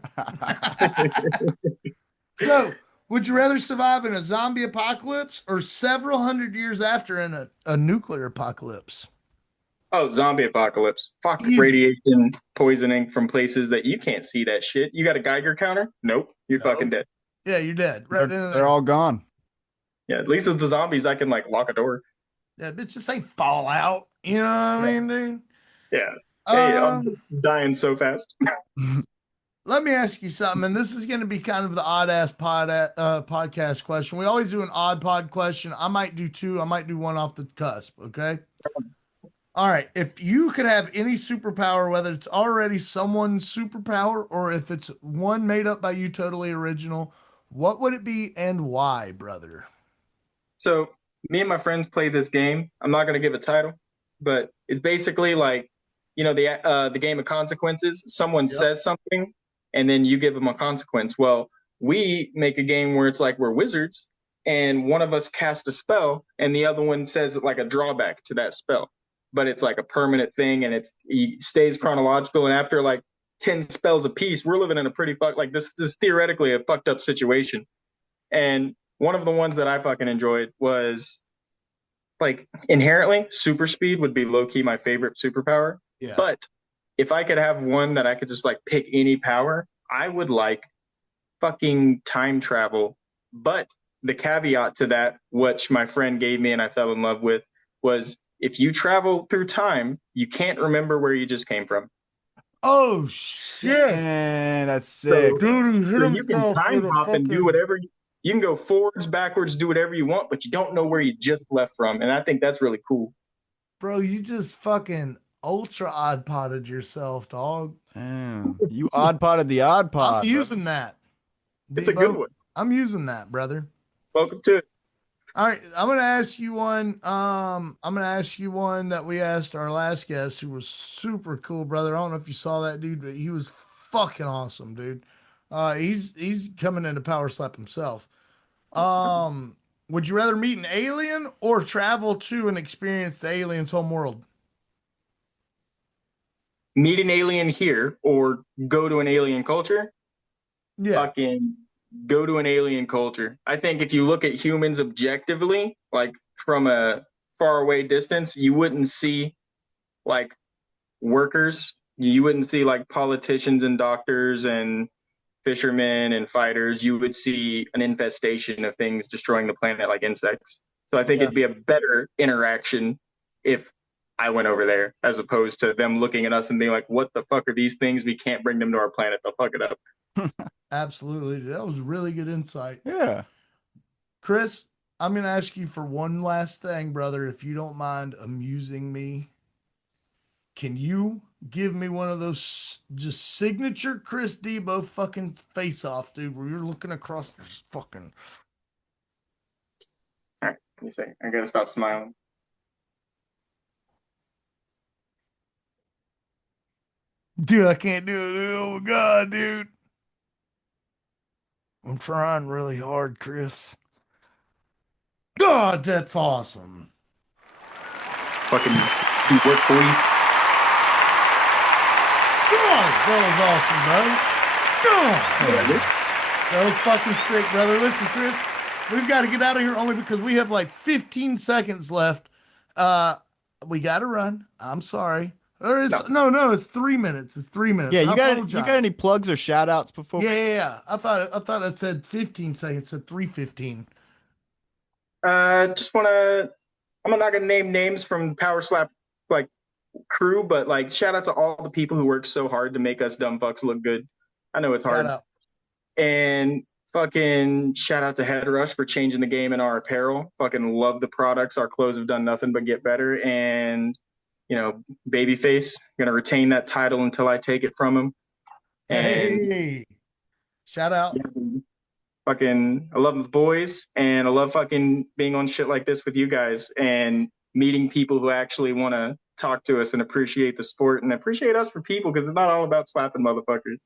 So, would you rather survive in a zombie apocalypse or several hundred years after in a nuclear apocalypse? Oh, zombie apocalypse. Fuck Easy. radiation poisoning from places that you can't see that shit. You got a Geiger counter? Nope. You're No. fucking dead. Yeah, you're dead. Right They're all gone. Yeah, at least with the zombies, I can like lock a door. Yeah, bitch, just ain't Fallout. You know what I mean, dude? Yeah. Hey, Um, I'm dying so fast. Let me ask you something, and this is going to be kind of the odd-ass podcast question. We always do an odd pod question. I might do two. I might do one off the cusp, okay? All right. If you could have any superpower, whether it's already someone's superpower or if it's one made up by you, totally original, what would it be and why, brother? So me and my friends play this game. I'm not going to give a title, but it's basically like, you know, the game of consequences. Someone says something, and then you give them a consequence. Well, we make a game where it's like we're wizards, and one of us casts a spell, and the other one says like a drawback to that spell. But it's like a permanent thing, and it stays chronological. And after like 10 spells apiece, we're living in a pretty like this is theoretically a fucked up situation. And one of the ones that I fucking enjoyed was like inherently super speed would be low key my favorite superpower. Yeah. But if I could have one that I could just like pick any power, I would like fucking time travel. But the caveat to that, which my friend gave me and I fell in love with, was if you travel through time, you can't remember where you just came from. Oh shit! Man, that's sick. So, Dude, he hit so you can himself time with a hop and do fucking. whatever. You can go forwards, backwards, do whatever you want, but you don't know where you just left from. And I think that's really cool. Bro, you just fucking ultra odd potted yourself, dog. Damn. You odd potted the odd I'm pod. using that. It's a good Debo, one. I'm using that, brother. Welcome to it. All right, I'm gonna ask you one. I'm gonna ask you one that we asked our last guest, who was super cool, brother. I don't know if you saw that dude, but he was fucking awesome, dude. He's coming into Power Slap himself. Um, would you rather meet an alien or travel to and experience the alien's home world? Meet an alien here or go to an alien culture. Yeah, Fucking go to an alien culture. I think if you look at humans objectively, like from a far away distance, you wouldn't see like workers. You wouldn't see like politicians and doctors and fishermen and fighters. You would see an infestation of things destroying the planet like insects. So I think yeah. it'd be a better interaction if I went over there as opposed to them looking at us and being like, what the fuck are these things? We can't bring them to our planet. They'll fuck it up. Absolutely. That was really good insight. Yeah. Chris, I'm going to ask you for one last thing, brother, if you don't mind amusing me. Can you give me one of those just signature Chris Debow fucking face off, dude, where you're looking across this fucking. All right, let me say, I gotta stop smiling. Dude, I can't do it, dude. Oh my God, dude. I'm trying really hard, Chris. God, that's awesome. Fucking do work, police. God, that was awesome, bro. God. That was fucking sick, brother. Listen, Chris, we've got to get out of here only because we have like 15 seconds left. We got to run. I'm sorry. Or it's no, it's 3 minutes. It's 3 minutes. Yeah, I you apologize. got any plugs or shout outs before? Yeah. I thought it said 15 seconds. It said 3:15. Just wanna. I'm not gonna name names from Powerslap like crew, but like shout out to all the people who work so hard to make us dumb fucks look good. I know it's Shout hard. out. And fucking shout out to Head Rush for changing the game in our apparel. Fucking love the products. Our clothes have done nothing but get better. And Babyface gonna retain that title until I take it from him. And Hey, shout out. yeah, fucking, I love the boys, and I love fucking being on shit like this with you guys and meeting people who actually want to talk to us and appreciate the sport and appreciate us for people because it's not all about slapping motherfuckers.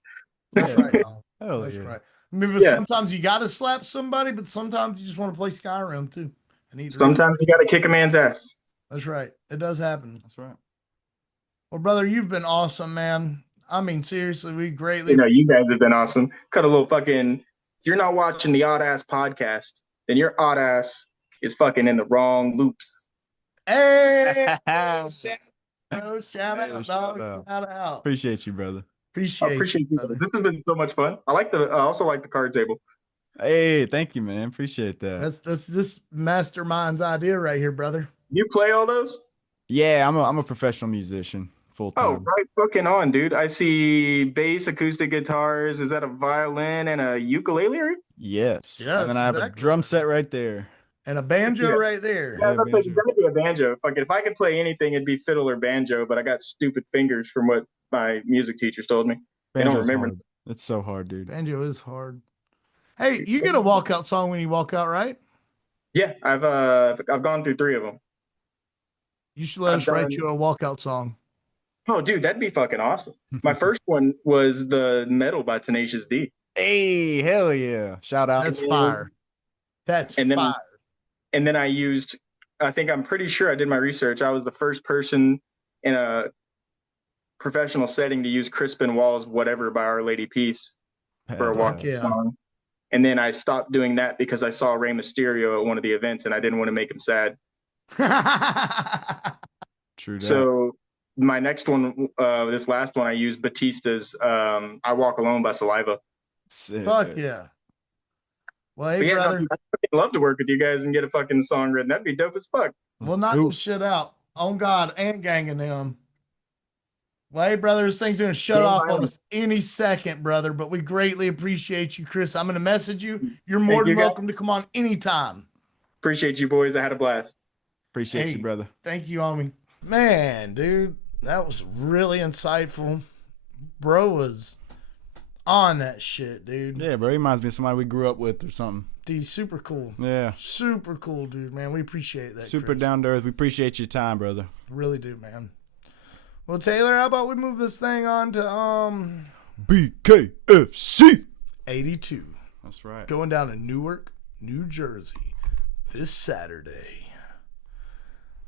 That's right, dog. Hell That's yeah. right. I mean, but Yeah. sometimes you got to slap somebody, but sometimes you just want to play Skyrim too. And eat Sometimes you got to kick a man's ass. That's right. It does happen. That's right. Well, brother, you've been awesome, man. I mean, seriously, we greatly. You guys have been awesome. Cut a little fucking. If you're not watching the Oddass podcast, then your Oddass is fucking in the wrong loops. Hey, shout out, dog. Shout out. Shout out. Appreciate you, brother. I appreciate you. brother. This has been so much fun. I also like the card table. Hey, thank you, man. Appreciate that. That's this mastermind's idea right here, brother. You play all those? Yeah, I'm a professional musician, full time. Oh, right fucking on, dude. I see bass, acoustic guitars. Is that a violin and a ukulele? Yes. Yes, And then I have a exactly. drum set right there. And a banjo Yeah. right there. Yeah, Yeah, that's banjo. exactly a banjo. Fucking, if I could play anything, it'd be fiddle or banjo, but I got stupid fingers from what my music teachers told me. They don't Banjo's remember. hard. It's so hard, dude. Banjo is hard. Hey, you get a walkout song when you walk out, right? Yeah, I've gone through 3 of them. You should let I've us write done- you a walkout song. Oh, dude, that'd be fucking awesome. My first one was the Metal by Tenacious D. Hey, hell yeah. Shout out. That's fire. That's And then- fire. And then I'm pretty sure I did my research. I was the first person in a professional setting to use Crispin Wall's Whatever by Our Lady Peace for a walk yeah. song. And then I stopped doing that because I saw Rey Mysterio at one of the events and I didn't want to make him sad. True that. So my next one, this last one, I used Batista's I Walk Alone by Saliva. Sick. Fuck yeah. Well, hey, But yeah, brother. I'd love to work with you guys and get a fucking song written. That'd be dope as fuck. We'll knock this shit out. On God and ganging them. Well, hey, brother, this thing's going to shut off on us any second, brother, but we greatly appreciate you, Chris. I'm going to message you. You're more than welcome to come on anytime. Appreciate you, boys. I had a blast. Appreciate you, brother. Thank you, homie. Man, dude, that was really insightful. Bro was on that shit, dude. Yeah, bro. He reminds me of somebody we grew up with or something. Dude, super cool. Yeah. Super cool, dude, man. We appreciate that, Super Chris. down to earth. We appreciate your time, brother. Really do, man. Well, Taylor, how about we move this thing on to BKFC 82. That's right. Going down to Newark, New Jersey this Saturday.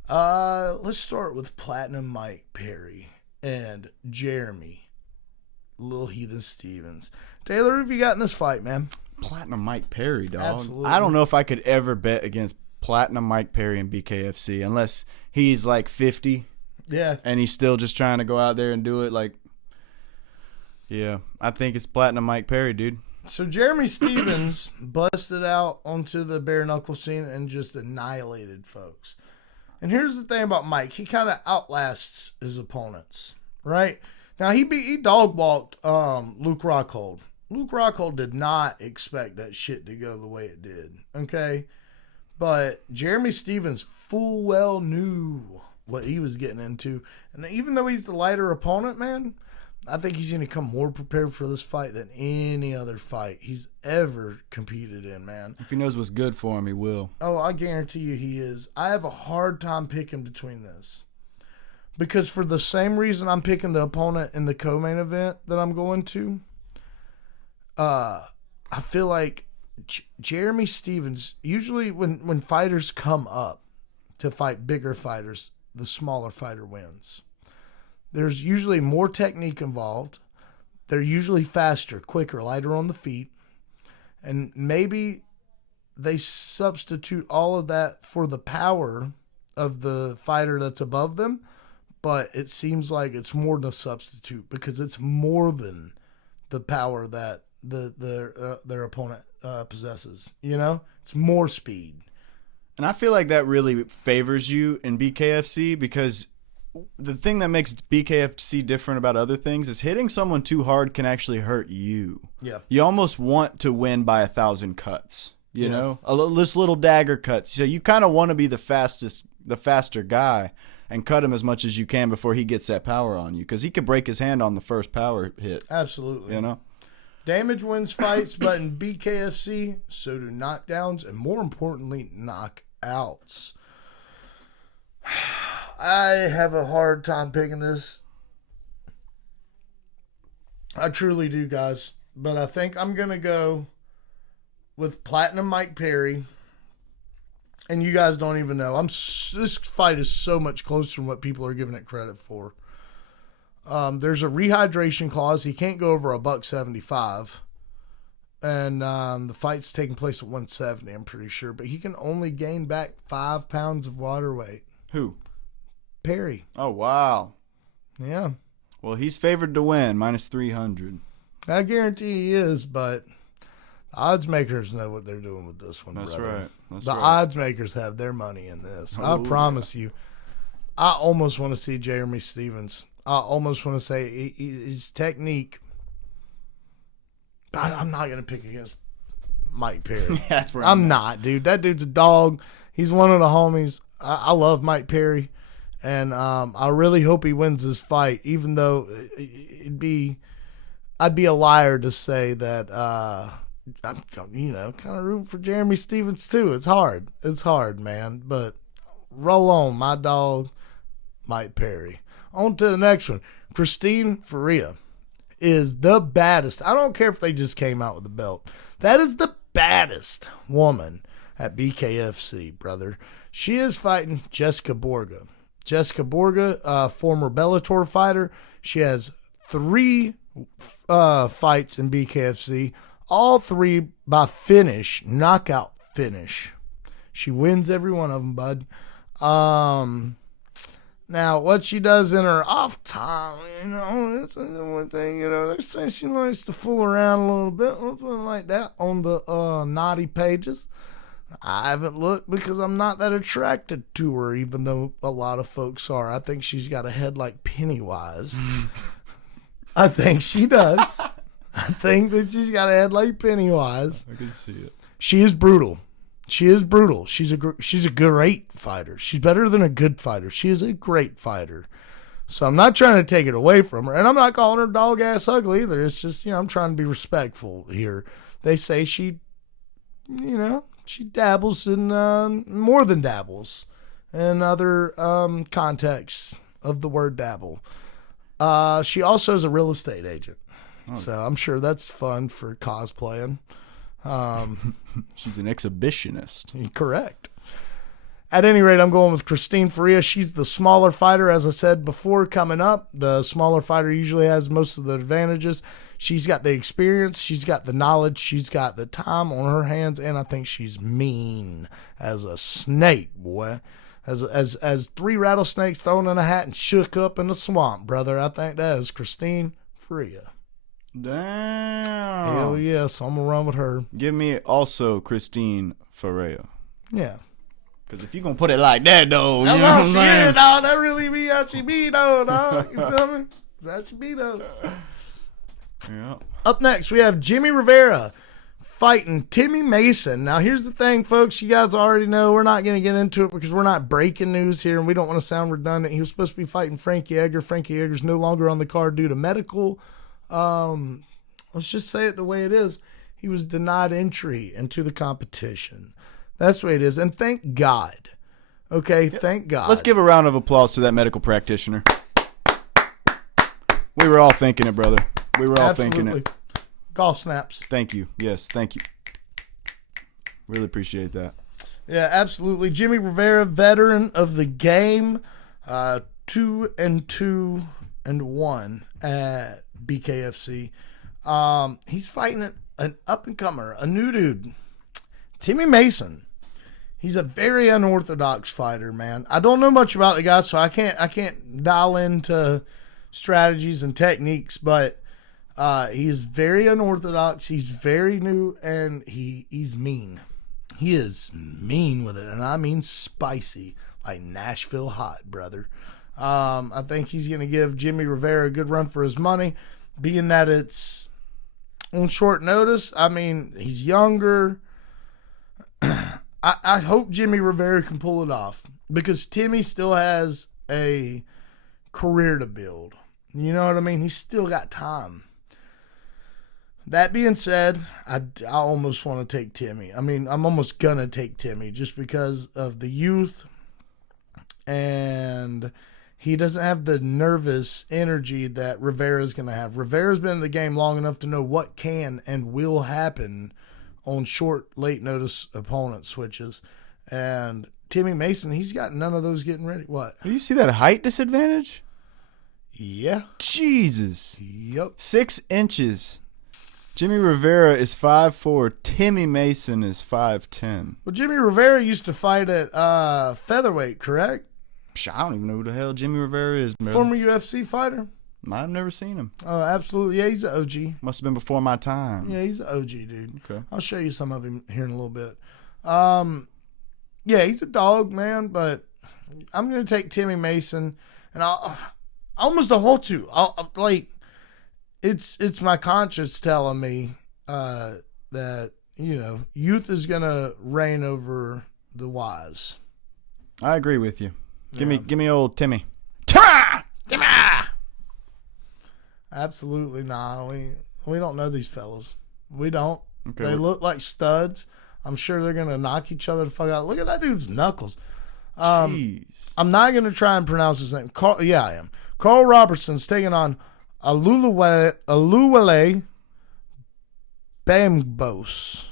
Let's start with Platinum Mike Perry and Jeremy Little Heathen Stevens. Taylor, who have you got in this fight, man? Platinum Mike Perry, dog. Absolutely. I don't know if I could ever bet against Platinum Mike Perry and BKFC unless he's like 50. Yeah. And he's still just trying to go out there and do it. Like, yeah, I think it's Platinum Mike Perry, dude. So Jeremy Stevens busted out onto the bare knuckle scene and just annihilated folks. And here's the thing about Mike. He kind of outlasts his opponents, right? Now, he dog walked Luke Rockhold. Luke Rockhold did not expect that shit to go the way it did, okay? But Jeremy Stevens full well knew what he was getting into. And even though he's the lighter opponent, man, I think he's going to come more prepared for this fight than any other fight he's ever competed in, man. If he knows what's good for him, he will. Oh, I guarantee you he is. I have a hard time picking between this. Because for the same reason I'm picking the opponent in the co-main event that I'm going to, I feel like Jeremy Stevens, usually when fighters come up to fight bigger fighters, the smaller fighter wins. There's usually more technique involved. They're usually faster, quicker, lighter on the feet. And maybe they substitute all of that for the power of the fighter that's above them. But it seems like it's more than a substitute because it's more than the power that their opponent possesses. You know? It's more speed. And I feel like that really favors you in BKFC because the thing that makes BKFC different about other things is hitting someone too hard can actually hurt you. Yeah. You almost want to win by 1,000 cuts, you know? Just little dagger cuts. So you kind of want to be the faster guy and cut him as much as you can before he gets that power on you because he could break his hand on the first power hit. Absolutely. You know? Damage wins fights, but in BKFC, so do knockdowns and, more importantly, knockouts. I have a hard time picking this. I truly do, guys. But I think I'm going to go with Platinum Mike Perry. And you guys don't even know. This fight is so much closer than what people are giving it credit for. There's a rehydration clause. He can't go over $175. And the fight's taking place at 170, I'm pretty sure. But he can only gain back 5 pounds of water weight. Who? Perry. Oh, wow. Yeah. Well, he's favored to win, minus 300. I guarantee he is, but the odds makers know what they're doing with this one, That's brother. right. That's the right. odds makers have their money in this. I promise you. I almost want to see Jeremy Stevens. I almost want to say his technique. I'm not going to pick against Mike Perry. That's where I'm not, dude. That dude's a dog. He's one of the homies. I love Mike Perry. And I really hope he wins this fight, even though I'd be a liar to say that I'm kind of rooting for Jeremy Stevens too. It's hard. It's hard, man. But roll on, my dog, Mike Perry. On to the next one. Christine Faria is the baddest. I don't care if they just came out with the belt. That is the baddest woman at BKFC, brother. She is fighting Jessica Borga. Jessica Borga, former Bellator fighter. She has 3 fights in BKFC. All 3 by finish, knockout finish. She wins every one of them, bud. Now, what she does in her off time, that's one thing, they say she likes to fool around a little bit, something like that on the naughty pages. I haven't looked because I'm not that attracted to her, even though a lot of folks are. I think she's got a head like Pennywise. I think she does. I think that she's got a head like Pennywise. I can see it. She is brutal. She is brutal. She's a great fighter. She's better than a good fighter. She is a great fighter. So I'm not trying to take it away from her, and I'm not calling her dog ass ugly either. It's just, I'm trying to be respectful here. They say she dabbles in more than dabbles in other contexts of the word dabble. She also is a real estate agent, so I'm sure that's fun for cosplaying. She's an exhibitionist. Correct. At any rate, I'm going with Christine Faria. She's the smaller fighter, as I said before, coming up. The smaller fighter usually has most of the advantages. She's got the experience. She's got the knowledge. She's got the time on her hands, and I think she's mean as a snake, boy. As 3 rattlesnakes thrown in a hat and shook up in the swamp, brother. I think that is Christine Faria. Damn. Hell yes, I'm going to run with her. Give me also Christine Ferreira. Yeah. Because if you're going to put it like that, though, you know what I'm saying? Dog. That really be how she be, though, dog. You feel me? That's how she be, though. Yeah. Up next, we have Jimmy Rivera fighting Timmy Mason. Now, here's the thing, folks. You guys already know we're not going to get into it because we're not breaking news here, and we don't want to sound redundant. He was supposed to be fighting Frankie Edgar. Frankie Edgar's no longer on the card due to medical. Let's just say it the way it is. He was denied entry into the competition. That's the way it is. And thank God. Okay, thank God. Let's give a round of applause to that medical practitioner. We were all thinking it, brother. We were all thinking it. Golf snaps. Thank you. Yes, thank you. Really appreciate that. Yeah, absolutely. Jimmy Rivera, veteran of the game, 2-2-1 at BKFC. He's fighting an up-and-comer, a new dude, Timmy Mason. He's a very unorthodox fighter, man. I don't know much about the guy, so I can't dial into strategies and techniques, but he's very unorthodox. He's very new, and he's mean. He is mean with it, and I mean spicy, like Nashville hot, brother. I think he's going to give Jimmy Rivera a good run for his money, being that it's on short notice. I mean, he's younger. I hope Jimmy Rivera can pull it off because Timmy still has a career to build. You know what I mean? He's still got time. That being said, I almost want to take Timmy. I mean, I'm almost going to take Timmy just because of the youth, and he doesn't have the nervous energy that Rivera's going to have. Rivera's been in the game long enough to know what can and will happen on short, late notice opponent switches. And Timmy Mason, he's got none of those getting ready. What? Do you see that height disadvantage? Yeah. Jesus. Yep. 6 inches. Jimmy Rivera is 5'4". Timmy Mason is 5'10". Well, Jimmy Rivera used to fight at featherweight, correct? I don't even know who the hell Jimmy Rivera is, man. Former UFC fighter. I've never seen him. Oh, absolutely. Yeah, he's an OG. Must have been before my time. Yeah, he's an OG, dude. Okay. I'll show you some of him here in a little bit. Yeah, he's a dog, man, but I'm going to take Timmy Mason, and I almost don't want to. It's my conscience telling me that, youth is going to reign over the wise. I agree with you. Give me old Timmy. Timmy! Absolutely not. We don't know these fellas. We don't. Okay. They look like studs. I'm sure they're going to knock each other the fuck out. Look at that dude's knuckles. Jeez. I'm not going to try and pronounce his name. Yeah, I am. Carl Robertson's taking on Aluwale Bambos.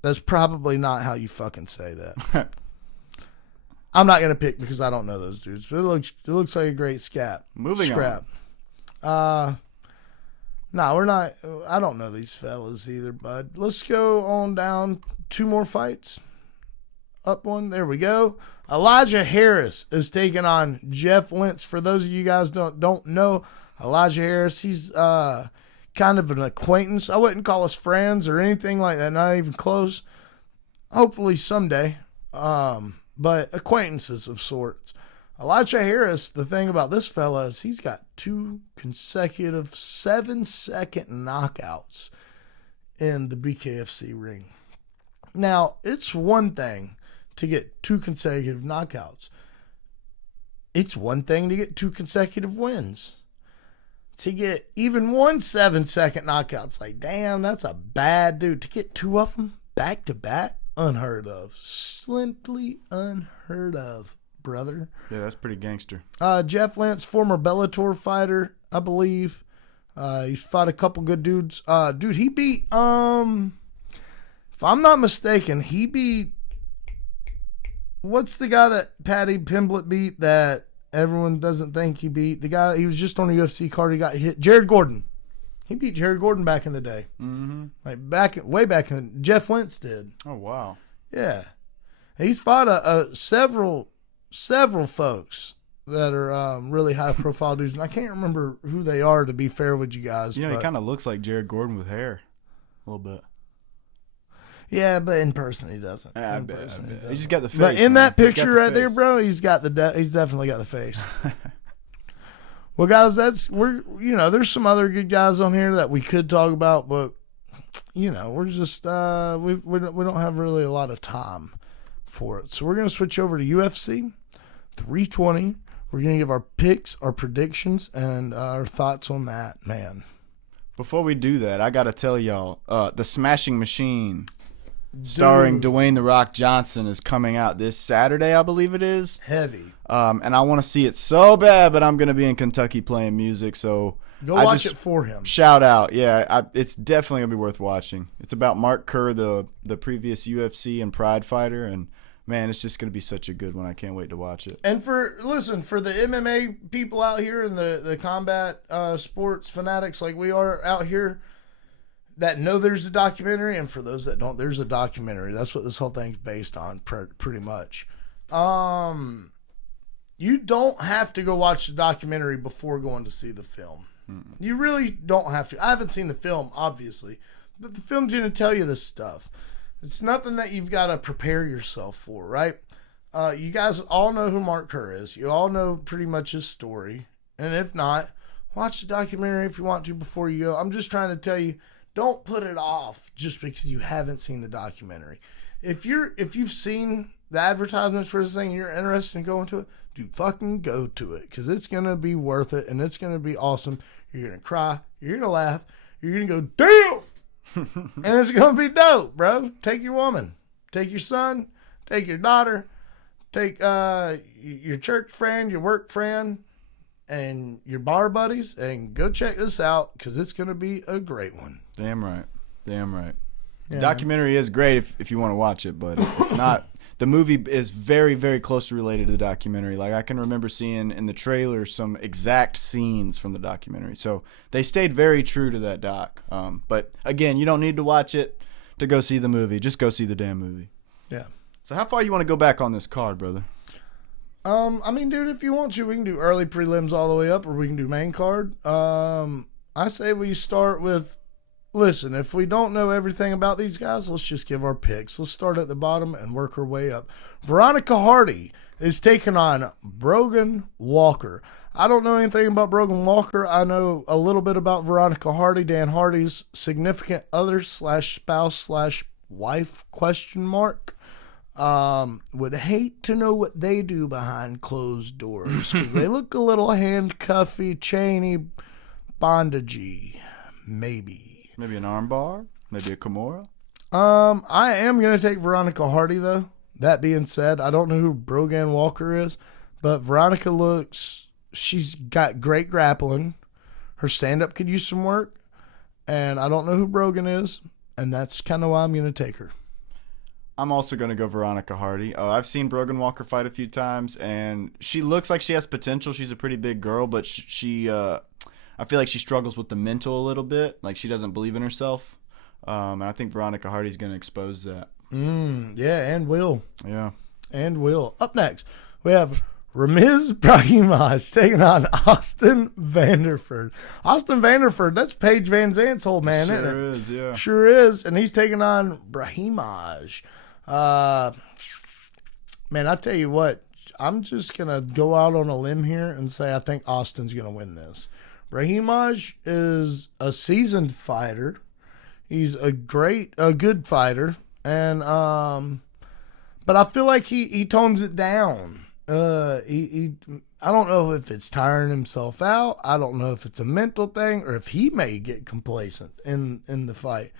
That's probably not how you fucking say that. I'm not going to pick because I don't know those dudes. But it looks like a great scrap. Moving on. No, we're not. I don't know these fellas either, bud. Let's go on down 2 more fights. Up one. There we go. Elijah Harris is taking on Jeff Wentz. For those of you guys don't know, Elijah Harris, he's kind of an acquaintance. I wouldn't call us friends or anything like that. Not even close. hopefully someday. But acquaintances of sorts. Elijah Harris, the thing about this fella is he's got 2 consecutive 7-second knockouts in the BKFC ring. Now, it's one thing to get 2 consecutive knockouts. It's one thing to get 2 consecutive wins. To get even 1 7-second knockout's like, damn, that's a bad dude. To get 2 of them back to back, unheard of. Simply unheard of, brother. Yeah, that's pretty gangster. Jeff Lance, former Bellator fighter, I believe. He's fought a couple good dudes. Dude, he beat, if I'm not mistaken, he beat, what's the guy that Paddy Pimblett beat that everyone doesn't think he beat? The guy, he was just on a UFC card, he got hit. Jared Gordon. He beat Jared Gordon back in the day. Mm-hmm. Like way back in, Jeff Lentz did. Oh, wow. Yeah. He's fought several folks that are really high profile dudes, and I can't remember who they are, to be fair with you guys. He kind of looks like Jared Gordon with hair a little bit. Yeah, but in person he doesn't. I bet. He just got the face. But in that picture right there, face. bro, he's definitely got the face. Well, guys, there's some other good guys on here that we could talk about, but we're just we don't have really a lot of time for it. So we're gonna switch over to UFC 320. We're gonna give our picks, our predictions, and our thoughts on that, man. Before we do that, I gotta tell y'all, The Smashing Machine, starring Dwayne "The Rock" Johnson, is coming out this Saturday, I believe it is. Heavy. And I want to see it so bad, but I'm gonna be in Kentucky playing music, so go watch it for him. Shout out, yeah, it's definitely gonna be worth watching. It's about Mark Kerr, the previous UFC and Pride fighter, and man, it's just gonna be such a good one. I can't wait to watch it. And for the MMA people out here and the combat sports fanatics like we are out here that know there's a documentary, and for those that don't, there's a documentary. That's what this whole thing's based on, pretty much. You don't have to go watch the documentary before going to see the film. Mm-mm. You really don't have to. I haven't seen the film, obviously, but the film's going to tell you this stuff. It's nothing that you've got to prepare yourself for, right? You guys all know who Mark Kerr is. You all know pretty much his story. And if not, watch the documentary if you want to before you go. I'm just trying to tell you, don't put it off just because you haven't seen the documentary. If you've seen the advertisements for this thing and you're interested in going to it, dude, fucking go to it, because it's going to be worth it and it's going to be awesome. You're going to cry. You're going to laugh. You're going to go, damn! And it's going to be dope, bro. Take your woman. Take your son. Take your daughter. Take your church friend, your work friend, and your bar buddies, and go check this out, because it's going to be a great one. Damn right. Yeah. The documentary is great if you want to watch it, but if not, the movie is very, very closely related to the documentary. Like, I can remember seeing in the trailer some exact scenes from the documentary. So they stayed very true to that doc. But again, you don't need to watch it to go see the movie. Just go see the damn movie. Yeah. So how far you want to go back on this card, brother? I mean, dude, if you want to, we can do early prelims all the way up, or we can do main card. I say we start with, listen, if we don't know everything about these guys, let's just give our picks. Let's start at the bottom and work our way up. Veronica Hardy is taking on Brogan Walker. I don't know anything about Brogan Walker. I know a little bit about Veronica Hardy, Dan Hardy's significant other / spouse / wife ? Would hate to know what they do behind closed doors, because they look a little handcuffy, chainy, bondagey, maybe. Maybe an armbar? Maybe a Kimura? I am going to take Veronica Hardy, though. That being said, I don't know who Brogan Walker is, but Veronica she's got great grappling. Her stand-up could use some work, and I don't know who Brogan is, and that's kind of why I'm going to take her. I'm also going to go Veronica Hardy. I've seen Brogan Walker fight a few times, and she looks like she has potential. She's a pretty big girl, but she I feel like she struggles with the mental a little bit. Like, she doesn't believe in herself. And I think Veronica Hardy's going to expose that. Yeah, and will. Yeah. And will. Up next, we have Ramiz Brahimaj taking on Austin Vanderford. Austin Vanderford, that's Paige Van Zandt's old man, isn't it? Sure is, yeah. Sure is. And he's taking on Brahimaj. Man, I tell you what, I'm just going to go out on a limb here and say I think Austin's going to win this. Brahimaj is a seasoned fighter. He's a good fighter. And, but I feel like he tones it down. I don't know if it's tiring himself out. I don't know if it's a mental thing or if he may get complacent in the fight.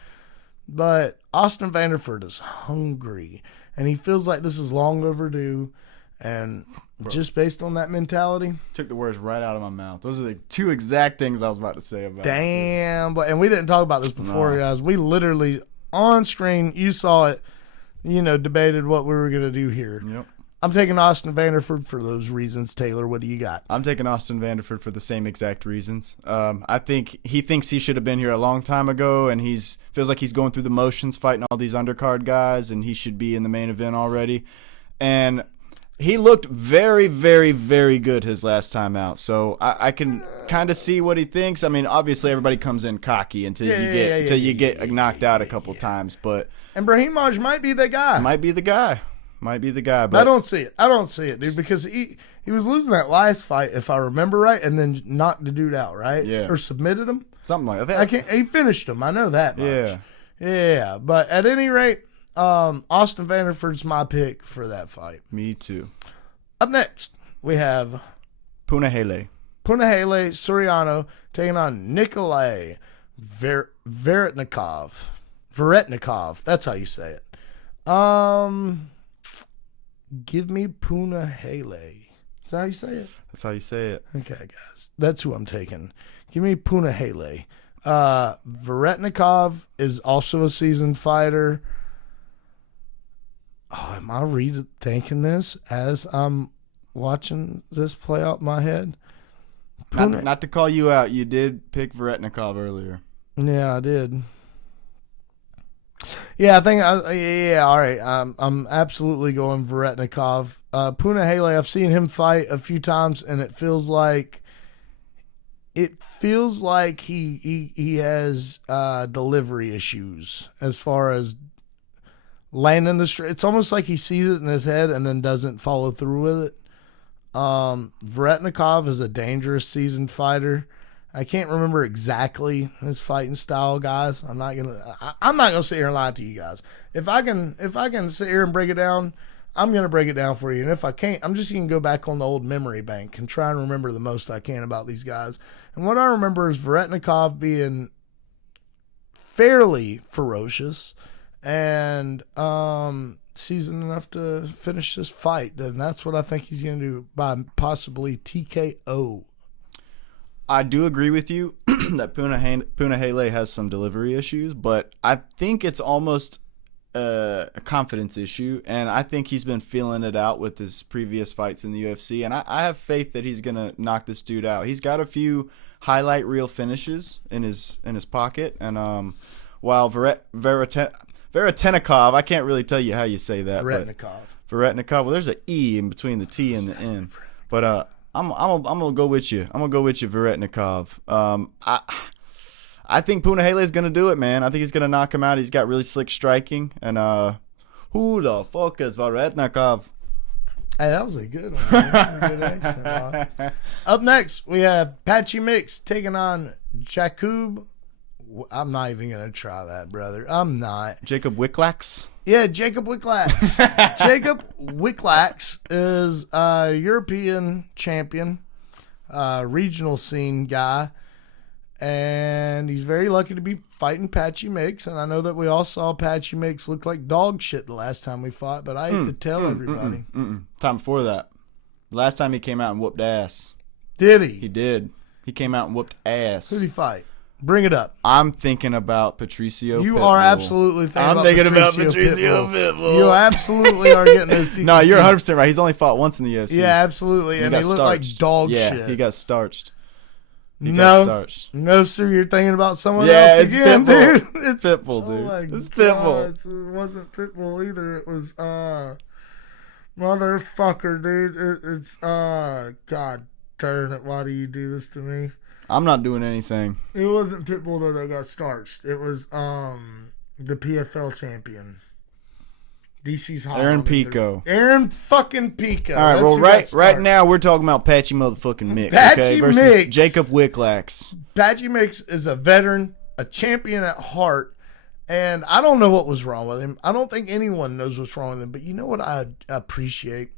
But Austin Vanderford is hungry, and he feels like this is long overdue. And just based on that mentality, took the words right out of my mouth. Those are the two exact things I was about to say about it. Damn, and we didn't talk about this before, guys. We literally on screen, you saw it, debated what we were gonna do here. Yep. I'm taking Austin Vanderford for those reasons. Taylor, what do you got? I'm taking Austin Vanderford for the same exact reasons. I think he thinks he should have been here a long time ago, and feels like he's going through the motions fighting all these undercard guys, and he should be in the main event already. And he looked very, very, very good his last time out. So I can kind of see what he thinks. I mean, obviously everybody comes in cocky until you get knocked out a couple times. And Brahimaj might be the guy. Might be the guy. But I don't see it, dude, because he was losing that last fight, if I remember right, and then knocked the dude out, right? Yeah. Or submitted him. Something like that. He finished him. I know that much. Yeah. Yeah. But at any rate, Austin Vanderford's my pick for that fight. Me too. Up next, we have Punahele Soriano taking on Nikolai Veretnikov. That's how you say it. Give me Punahele. Is that how you say it? That's how you say it. Okay, guys. That's who I'm taking. Give me Punahele. Veretnikov is also a seasoned fighter. Oh, am I rethinking this as I'm watching this play out in my head? Not to call you out, you did pick Veretnikov earlier. Yeah, I did. Yeah, I think. All right. I'm absolutely going Veretnikov. Punahele, I've seen him fight a few times, and it feels like he has delivery issues as far as landing the straight. It's almost like he sees it in his head and then doesn't follow through with it. Veretnikov is a dangerous seasoned fighter. I can't remember exactly his fighting style, guys. I'm not gonna sit here and lie to you guys. If I can sit here and break it down, I'm gonna break it down for you. And if I can't, I'm just gonna go back on the old memory bank and try and remember the most I can about these guys. And what I remember is Veretnikov being fairly ferocious and seasoned enough to finish this fight. And that's what I think he's gonna do by possibly TKO. I do agree with you that Punahele has some delivery issues, but I think it's almost a confidence issue, and I think he's been feeling it out with his previous fights in the UFC, and I have faith that he's going to knock this dude out. He's got a few highlight reel finishes in his pocket, and while Veretnikov, I can't really tell you how you say that. Veretnikov. Well, there's an E in between the T and the N, but I'm gonna go with you. Veretnikov. I think Punahele is gonna do it, man. I think he's gonna knock him out. He's got really slick striking, and who the fuck is Veretnikov? Hey, that was a good one. That was a good accent. Up next, we have Patchy Mix taking on Jakub. I'm not even gonna try that, brother. I'm not. Jacob Wicklax. Yeah, Jacob Wicklax. Jacob Wicklax is a European champion, regional scene guy, and he's very lucky to be fighting Patchy Mix. And I know that we all saw Patchy Mix look like dog shit the last time we fought, but I hate to tell everybody. Time before that, last time he came out and whooped ass. Did he? He did. He came out and whooped ass. Who did he fight? Bring it up. I'm thinking about Patricio You Pitbull. are absolutely thinking about Patricio Pitbull. You absolutely are getting those two. No, you're 100% right. He's only fought once in the UFC. Yeah, absolutely. And he looked like dog shit. Yeah, he got starched. No, sir, you're thinking about someone else again, Pitbull. dude. It's Pitbull, dude. Oh my it's Pitbull. God, it wasn't Pitbull either. It was, motherfucker, dude. It's God darn it. Why do you do this to me? I'm not doing anything. It wasn't Pitbull that got starched. It was the PFL champion. DC's hot. Aaron Pico. Aaron fucking Pico. All right, well, right now we're talking about Patchy motherfucking Mix. Patchy versus Mix. Jacob Wicklax. Patchy Mix is a veteran, a champion at heart, and I don't know what was wrong with him. I don't think anyone knows what's wrong with him, but you know what I appreciate?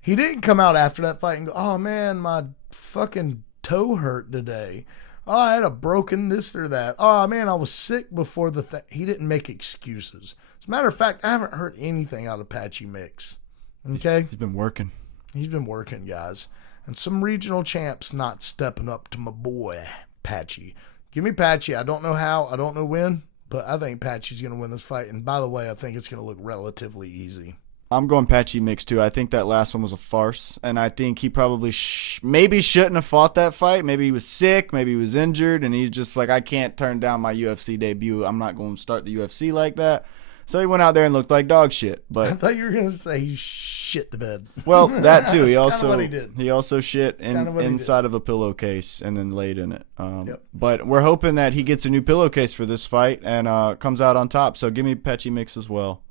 He didn't come out after that fight and go, oh, man, my fucking toe hurt today. Oh, I had a broken this or that. Oh, man, I was sick before the thing. He didn't make excuses. As a matter of fact, I haven't heard anything out of Patchy Mix. Okay? He's been working. He's been working, guys. And some regional champs not stepping up to my boy, Patchy. Give me Patchy. I don't know how. I don't know when. But I think Patchy's going to win this fight. And by the way, I think it's going to look relatively easy. I'm going Patchy Mix, too. I think that last one was a farce. And I think he probably maybe shouldn't have fought that fight. Maybe he was sick. Maybe he was injured. And he's just like, I can't turn down my UFC debut. I'm not going to start the UFC like that. So he went out there and looked like dog shit. But I thought you were going to say he shit the bed. Well, that too. He he also shit inside of a pillowcase and then laid in it. But we're hoping that he gets a new pillowcase for this fight and comes out on top. So give me Patchy Mix as well.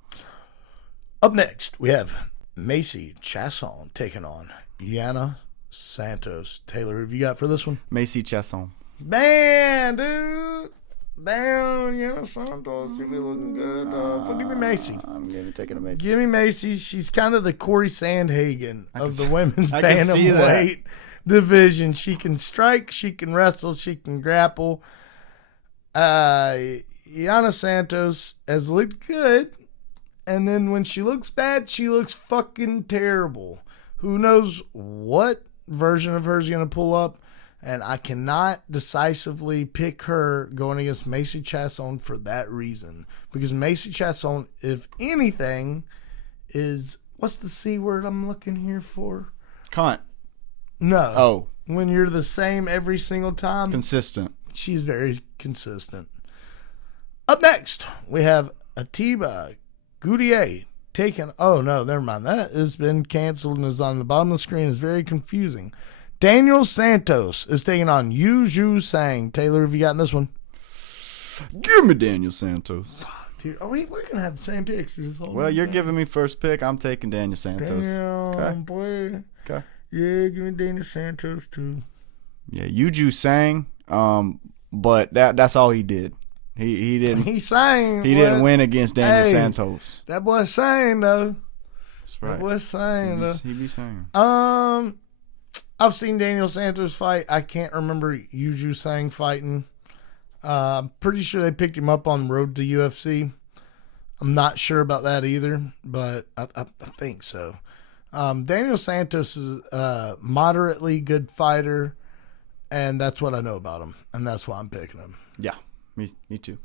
Up next, we have Macy Chasson taking on Yana Santos. Taylor, have you got for this one? Macy Chasson. Man, dude. Damn, Yana Santos. She be looking good, though. But give me Macy. I'm taking a Macy. Give me Macy. She's kind of the Corey Sandhagen of the women's bantamweight division. She can strike, she can wrestle, she can grapple. Yana Santos has looked good. And then when she looks bad, she looks fucking terrible. Who knows what version of her is going to pull up. And I cannot decisively pick her going against Macy Chasson for that reason. Because Macy Chasson, if anything, is... What's the C word I'm looking here for? Cunt. No. Oh. When you're the same every single time. Consistent. She's very consistent. Up next, we have Atiba Goudier taken. Oh, no, never mind. That has been canceled and is on the bottom of the screen. It's very confusing. Daniel Santos is taking on Yu Zhu Sang. Taylor, have you gotten this one? Give me Daniel Santos. Dude, we're going to have the same picks. Well, you're giving me first pick. I'm taking Daniel Santos. Damn, boy. Okay. Yeah, give me Daniel Santos, too. Yeah, Yu Zhu Sang, but that's all he did. He didn't. He sang. He didn't win against Daniel Santos. That boy sang, though. That's right. That boy sang, though. He be singing. I've seen Daniel Santos fight. I can't remember Yu Zhu Sang fighting. I'm pretty sure they picked him up on the road to UFC. I'm not sure about that either, but I think so. Daniel Santos is a moderately good fighter, and that's what I know about him, and that's why I'm picking him. Yeah, me too.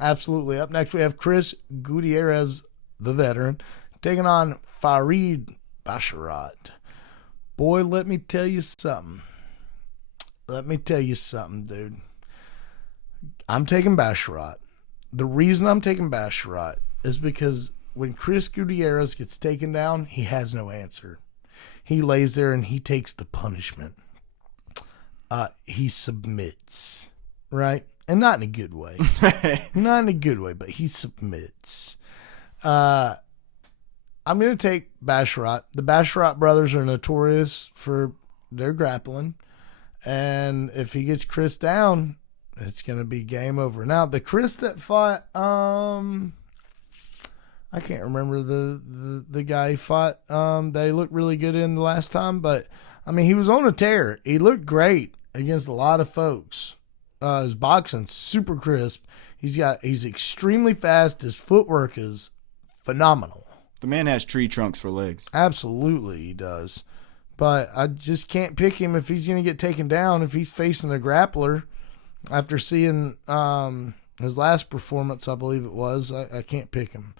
Absolutely. Up next, we have Chris Gutierrez, the veteran, taking on Farid Basharat. Boy, let me tell you something. Dude. I'm taking Basharat. The reason I'm taking Basharat is because when Chris Gutierrez gets taken down, he has no answer. He lays there and he takes the punishment. He submits, right? And not in a good way. Not in a good way, but he submits. I'm going to take Basharat. The Basharat brothers are notorious for their grappling. And if he gets Chris down, it's going to be game over. Now, the Chris that fought, I can't remember the guy he fought. They looked really good in the last time, but I mean, he was on a tear. He looked great against a lot of folks. His boxing's super crisp. He's extremely fast. His footwork is phenomenal. The man has tree trunks for legs. Absolutely, he does. But I just can't pick him if he's going to get taken down. If he's facing a grappler, after seeing his last performance, I believe it was, I can't pick him.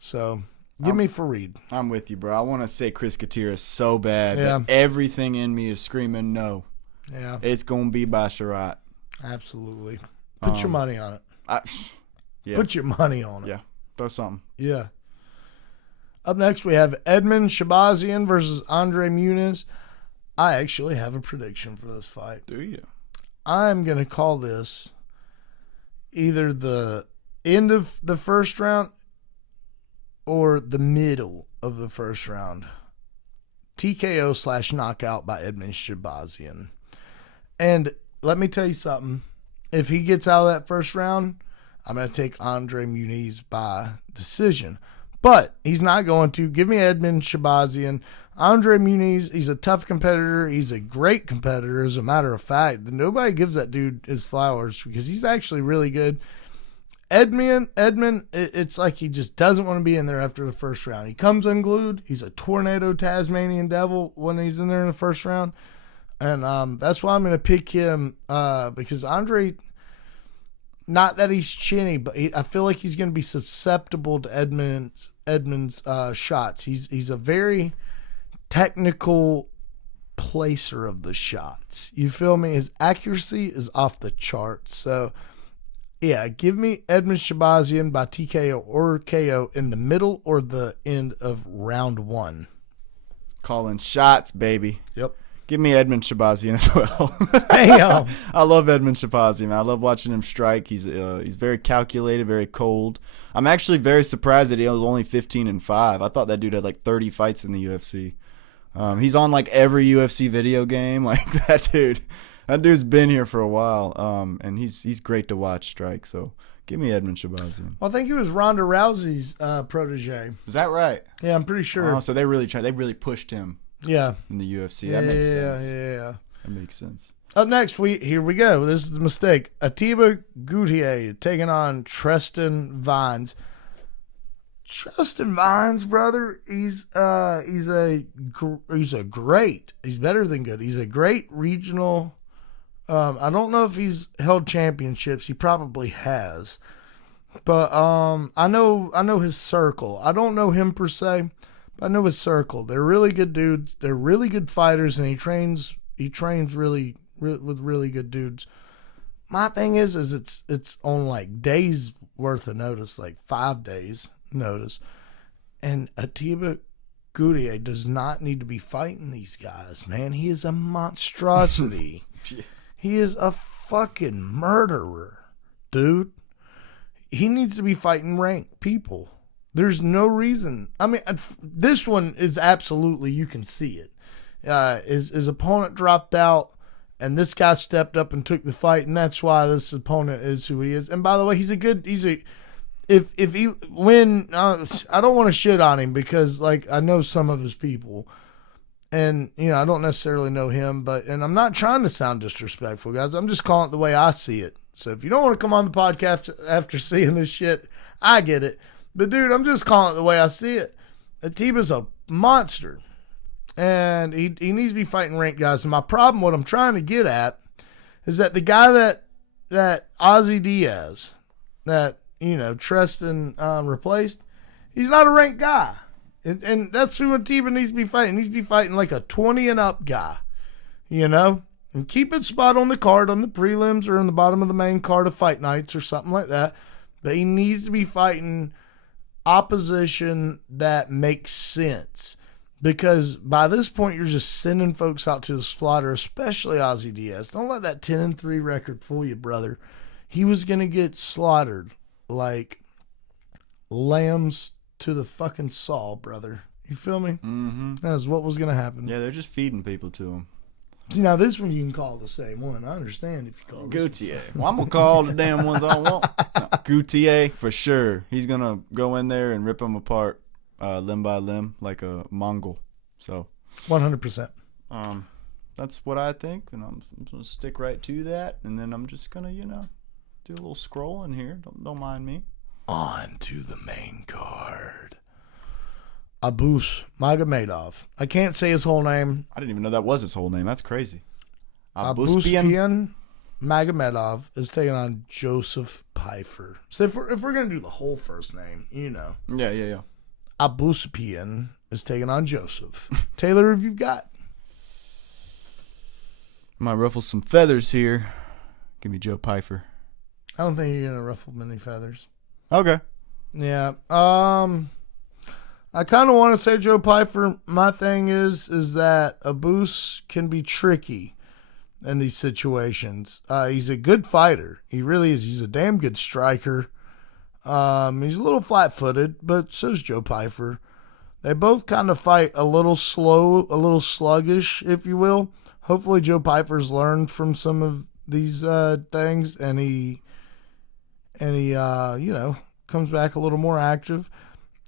So give me Farid. I'm with you, bro. I want to say Chris Gutierrez so bad. Yeah. But everything in me is screaming no. Yeah. It's going to be Basharat. Absolutely. Put your money on it. Yeah. Put your money on it. Yeah. Throw something. Yeah. Up next, we have Edmund Shabazian versus Andre Muniz. I actually have a prediction for this fight. Do you? I'm going to call this either the end of the first round. or the middle of the first round? TKO/knockout by Edmen Shahbazyan. And let me tell you something. If he gets out of that first round, I'm going to take Andre Muniz by decision. But he's not going to. Give me Edmen Shahbazyan. Andre Muniz, he's a tough competitor. He's a great competitor, as a matter of fact. Nobody gives that dude his flowers because he's actually really good. Edmen, it's like he just doesn't want to be in there after the first round. He comes unglued. He's a tornado Tasmanian devil when he's in there in the first round. And that's why I'm going to pick him because Andre, not that he's chinny, but I feel like he's going to be susceptible to Edmen's shots. He's a very technical placer of the shots. You feel me? His accuracy is off the charts. So, yeah, give me Edmen Shahbazyan by TKO or KO in the middle or the end of round 1. Calling shots, baby. Yep. Give me Edmen Shahbazyan as well. Damn. I love Edmen Shahbazyan. I love watching him strike. He's very calculated, very cold. I'm actually very surprised that he was only 15-5. I thought that dude had like 30 fights in the UFC. He's on like every UFC video game. Like that dude. That dude's been here for a while. And he's great to watch strike. So give me Edmen Shahbazyan. Well, I think he was Ronda Rousey's protege. Is that right? Yeah, I'm pretty sure. Oh, so they really pushed him. Yeah. In the UFC. That makes sense. Yeah. That makes sense. Up next, here we go. This is the mistake. Atiba Gutierrez taking on Tristan Vines. Tristan Vines, brother, he's better than good. He's a great regional. I don't know if he's held championships. He probably has, but I know his circle. I don't know him per se, but I know his circle. They're really good dudes. They're really good fighters, and he trains really with really good dudes. My thing is it's on like days worth of notice, like 5 days notice, and Atiba Gutierrez does not need to be fighting these guys, man. He is a monstrosity. He is a fucking murderer, dude. He needs to be fighting ranked people. There's no reason. I mean, this one is absolutely, you can see it. His opponent dropped out, and this guy stepped up and took the fight, and that's why this opponent is who he is. And by the way, if he win, I don't want to shit on him because like I know some of his people, and I don't necessarily know him, and I'm not trying to sound disrespectful, guys. I'm just calling it the way I see it. So if you don't want to come on the podcast after seeing this shit, I get it. But dude, I'm just calling it the way I see it. Atiba's a monster, and he needs to be fighting ranked guys. And my problem, what I'm trying to get at, is that the guy that Ozzy Diaz, that Tristan replaced, he's not a ranked guy. And that's who Atiba needs to be fighting. He needs to be fighting like a 20 and up guy, and keep it spot on the card, on the prelims or in the bottom of the main card of fight nights or something like that. But he needs to be fighting opposition that makes sense. Because by this point, you're just sending folks out to the slaughter, especially Ozzy Diaz. Don't let that 10-3 record fool you, brother. He was going to get slaughtered like lambs to the fucking saw, brother. You feel me? Mm-hmm. That's what was going to happen. Yeah, they're just feeding people to him. See, now this one you can call the same one. I understand if you call this Gutierrez. Well, I'm going to call the damn ones I want. No, Gutierrez, for sure. He's going to go in there and rip them apart limb by limb like a Mongol. So 100%. That's what I think, and I'm going to stick right to that, and then I'm just going to, do a little scrolling here. Don't mind me. On to the main card. Abus Magomedov. I can't say his whole name. I didn't even know that was his whole name. That's crazy. Abuspian Magomedov is taking on Joseph Pfeiffer. So if we're gonna do the whole first name, Yeah. Abuspian is taking on Joseph. Taylor, have you got? Might ruffle some feathers here. Give me Joe Pfeiffer. I don't think you're gonna ruffle many feathers. Okay. Yeah. I kind of want to say Joe Pfeiffer. My thing is that Abus can be tricky in these situations. He's a good fighter. He really is. He's a damn good striker. He's a little flat-footed, but so's Joe Pyfer. They both kind of fight a little slow, a little sluggish, if you will. Hopefully Joe Pyfer's learned from some of these things, and he comes back a little more active.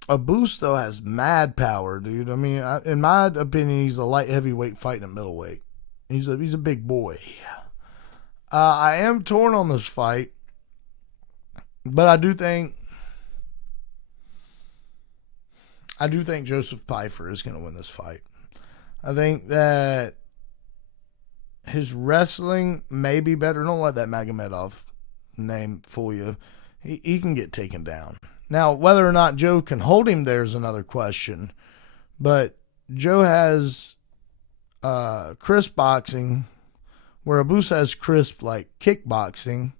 Oddass, though, has mad power, dude. I mean, in my opinion, he's a light heavyweight fighting at middleweight. He's a big boy. I am torn on this fight, but I do think Joseph Pyfer is going to win this fight. I think that his wrestling may be better. Don't let that Magomedov name fool you. He can get taken down. Now, whether or not Joe can hold him there is another question. But Joe has crisp boxing, where Oddass has crisp, like, kickboxing.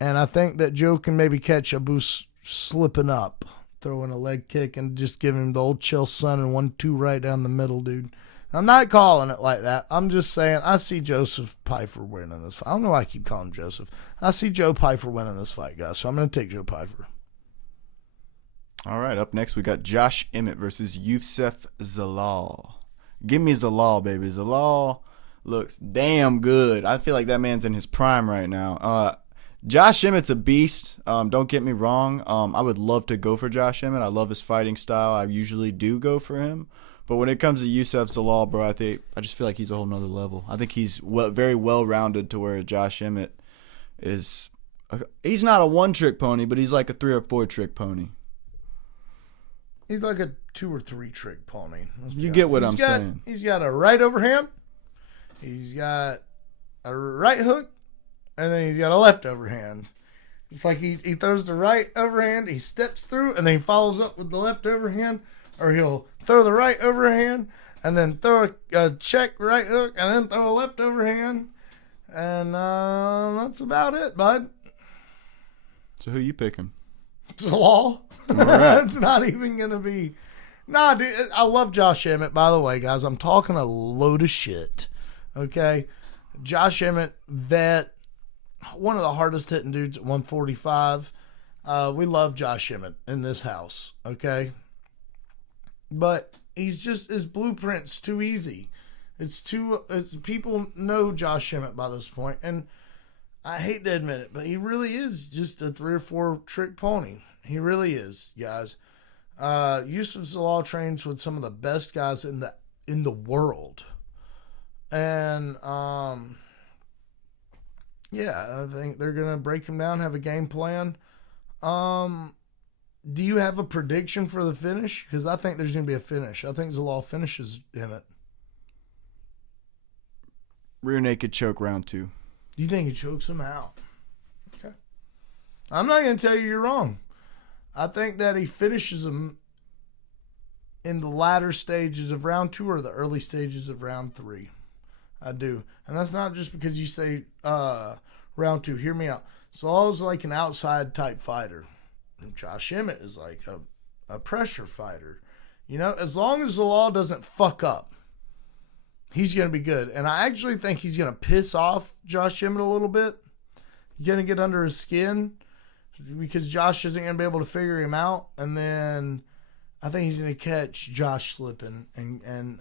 And I think that Joe can maybe catch Oddass slipping up, throwing a leg kick and just giving him the old chill son and 1-2 right down the middle, dude. I'm not calling it like that. I'm just saying I see Joseph Pyfer winning this fight. I don't know why I keep calling him Joseph. I see Joe Pyfer winning this fight, guys. So I'm going to take Joe Pyfer. All right, up next we got Josh Emmett versus Youssef Zalal. Give me Zalal, baby. Zalal looks damn good. I feel like that man's in his prime right now. Josh Emmett's a beast. Don't get me wrong. I would love to go for Josh Emmett. I love his fighting style. I usually do go for him. But when it comes to Youssef Zalal, bro, I just feel like he's a whole nother level. I think he's very well-rounded to where Josh Emmett is. He's not a one-trick pony, but he's like a 3 or 4-trick pony. He's like a 2 or 3 trick pony. You get what I'm saying. He's got a right overhand. He's got a right hook. And then he's got a left overhand. It's like he throws the right overhand, he steps through, and then he follows up with the left overhand. Or he'll throw the right overhand, and then throw a check right hook, and then throw a left overhand. And that's about it, bud. So who you picking? Zalal. Right. It's not even going to be... Nah, dude, I love Josh Emmett, by the way, guys. I'm talking a load of shit, okay? Josh Emmett, vet, one of the hardest hitting dudes at 145. We love Josh Emmett in this house, okay? But he's just, his blueprint's too easy. People know Josh Emmett by this point, and I hate to admit it, but he really is just a 3 or 4 trick pony. He really is, guys. Youssef Zalal trains with some of the best guys in the world. And yeah, I think they're gonna break him down, have a game plan. Do you have a prediction for the finish? Because I think there's gonna be a finish. I think Zalal finishes Emmett. Rear naked choke round 2. Do you think he chokes him out? Okay. I'm not gonna tell you you're wrong. I think that he finishes him in the latter stages of round 2 or the early stages of round 3. I do. And that's not just because you say round 2. Hear me out. Zalal's like an outside type fighter. And Josh Emmett is like a pressure fighter. You know, as long as Zalal doesn't fuck up, he's going to be good. And I actually think he's going to piss off Josh Emmett a little bit. He's going to get under his skin because Josh isn't going to be able to figure him out. And then I think he's going to catch Josh slipping and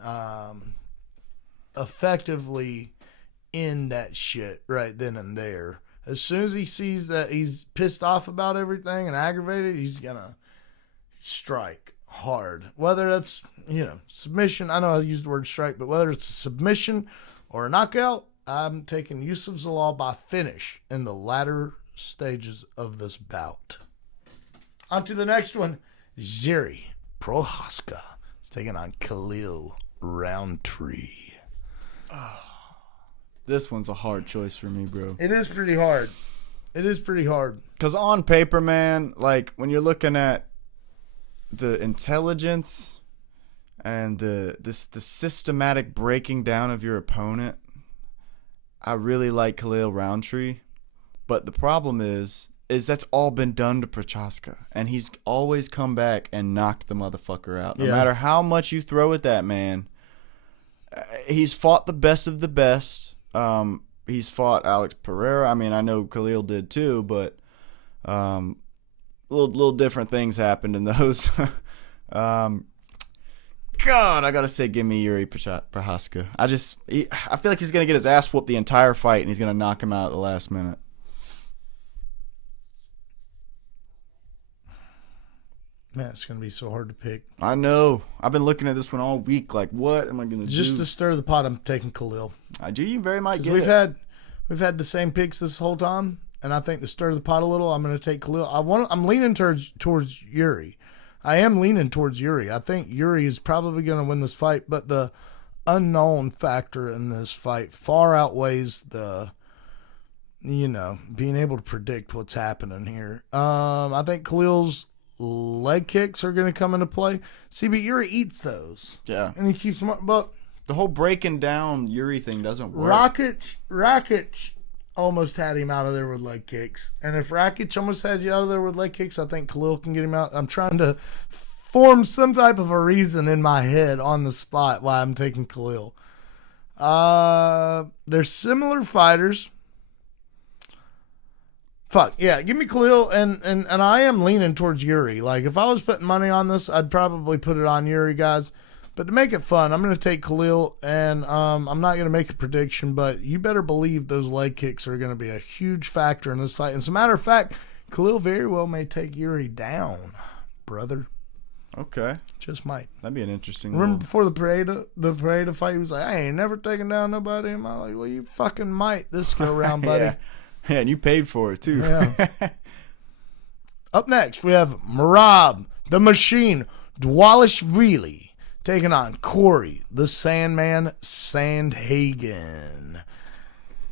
effectively end that shit right then and there. As soon as he sees that he's pissed off about everything and aggravated, he's going to strike hard. Whether that's, submission. I know I used the word strike, but whether it's a submission or a knockout, I'm taking Youssef Zalal by finish in the latter stages of this bout. On to the next one. Ziri Prochazka is taking on Khalil Roundtree. This one's a hard choice for me, bro. It is pretty hard. Because on paper, man, like when you're looking at the intelligence and the systematic breaking down of your opponent, I really like Khalil Roundtree. But the problem is that's all been done to Prochazka, and he's always come back and knocked the motherfucker out. No matter how much you throw at that man, he's fought the best of the best. He's fought Alex Pereira. I mean, I know Khalil did too, but little different things happened in those. God, I gotta say, give me Yuri Prochazka. I feel like he's gonna get his ass whooped the entire fight, and he's gonna knock him out at the last minute. Man, it's going to be so hard to pick. I know. I've been looking at this one all week. Like, what am I going to do? Just to stir the pot, I'm taking Khalil. I do. You very might get we've it. We've had the same picks this whole time, and I think to stir the pot a little, I'm going to take Khalil. I'm leaning towards Yuri. I am leaning towards Yuri. I think Yuri is probably going to win this fight, but the unknown factor in this fight far outweighs the, being able to predict what's happening here. I think Khalil's leg kicks are going to come into play. See, but Yuri eats those. Yeah. And he keeps them up. But the whole breaking down Yuri thing doesn't work. Rakic almost had him out of there with leg kicks. And if Rakic almost has you out of there with leg kicks, I think Khalil can get him out. I'm trying to form some type of a reason in my head on the spot why I'm taking Khalil. They're similar fighters. Fuck, yeah, give me Khalil, and I am leaning towards Yuri. Like, if I was putting money on this, I'd probably put it on Yuri, guys. But to make it fun, I'm going to take Khalil, and I'm not going to make a prediction, but you better believe those leg kicks are going to be a huge factor in this fight. And as a matter of fact, Khalil very well may take Yuri down, brother. Okay. Just might. That'd be an interesting Remember one. before the Pereira fight, he was like, I ain't never taken down nobody in my life. Well, you fucking might this go around, buddy. Yeah. Yeah, and you paid for it, too. Yeah. Up next, we have Merab, the Machine, Dvalishvili, taking on Corey, the Sandman Sandhagen.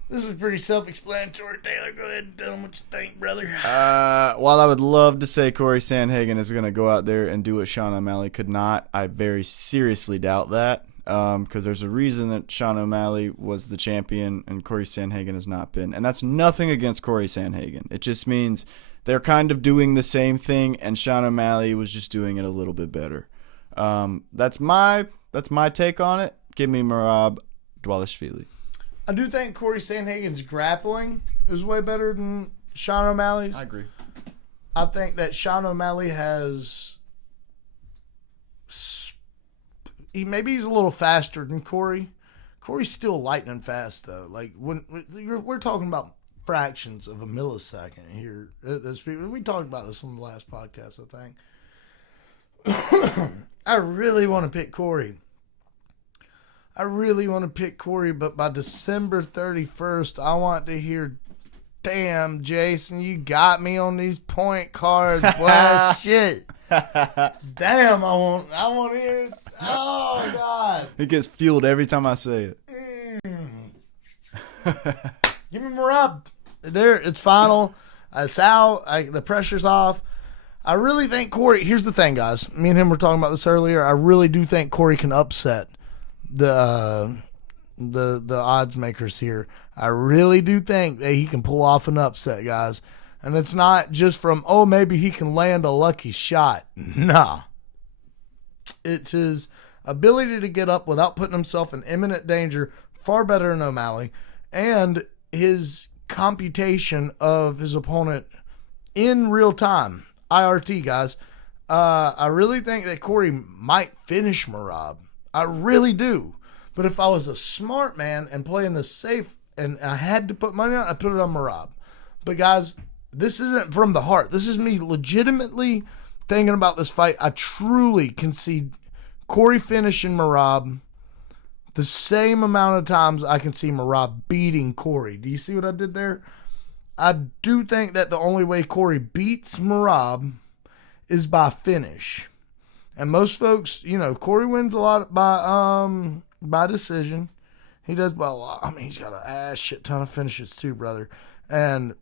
This is pretty self-explanatory. Taylor, go ahead and tell them what you think, brother. While I would love to say Corey Sandhagen is going to go out there and do what Sean O'Malley could not, I very seriously doubt that. Because there's a reason that Sean O'Malley was the champion and Corey Sandhagen has not been. And that's nothing against Corey Sandhagen. It just means they're kind of doing the same thing, and Sean O'Malley was just doing it a little bit better. That's my take on it. Give me Merab Dvalishvili. I do think Corey Sandhagen's grappling is way better than Sean O'Malley's. I agree. I think that Sean O'Malley has... Maybe he's a little faster than Corey. Corey's still lightning fast, though. Like, we're talking about fractions of a millisecond here. We talked about this on the last podcast, I think. I really want to pick Corey. But by December 31st, I want to hear, damn, Jason, you got me on these point cards. Boy, shit. Damn, I want to hear it. Oh, God. It gets fueled every time I say it. Give me Merab. There, it's final. It's out. The pressure's off. I really think Corey... Here's the thing, guys. Me and him were talking about this earlier. I really do think Corey can upset the odds makers here. I really do think that he can pull off an upset, guys. And it's not just from, maybe he can land a lucky shot. Nah. It's his ability to get up without putting himself in imminent danger, far better than O'Malley, and his computation of his opponent in real time. IRT, guys. I really think that Corey might finish Merab. I really do. But if I was a smart man and playing this safe and I had to put money on it, I'd put it on Merab. But, guys, this isn't from the heart. This is me legitimately thinking about this fight. I truly can see Corey finishing Merab the same amount of times I can see Merab beating Corey. Do you see what I did there? I do think that the only way Corey beats Merab is by finish. And most folks, Corey wins a lot by decision. He does by a lot. I mean, he's got an ass shit ton of finishes too, brother. And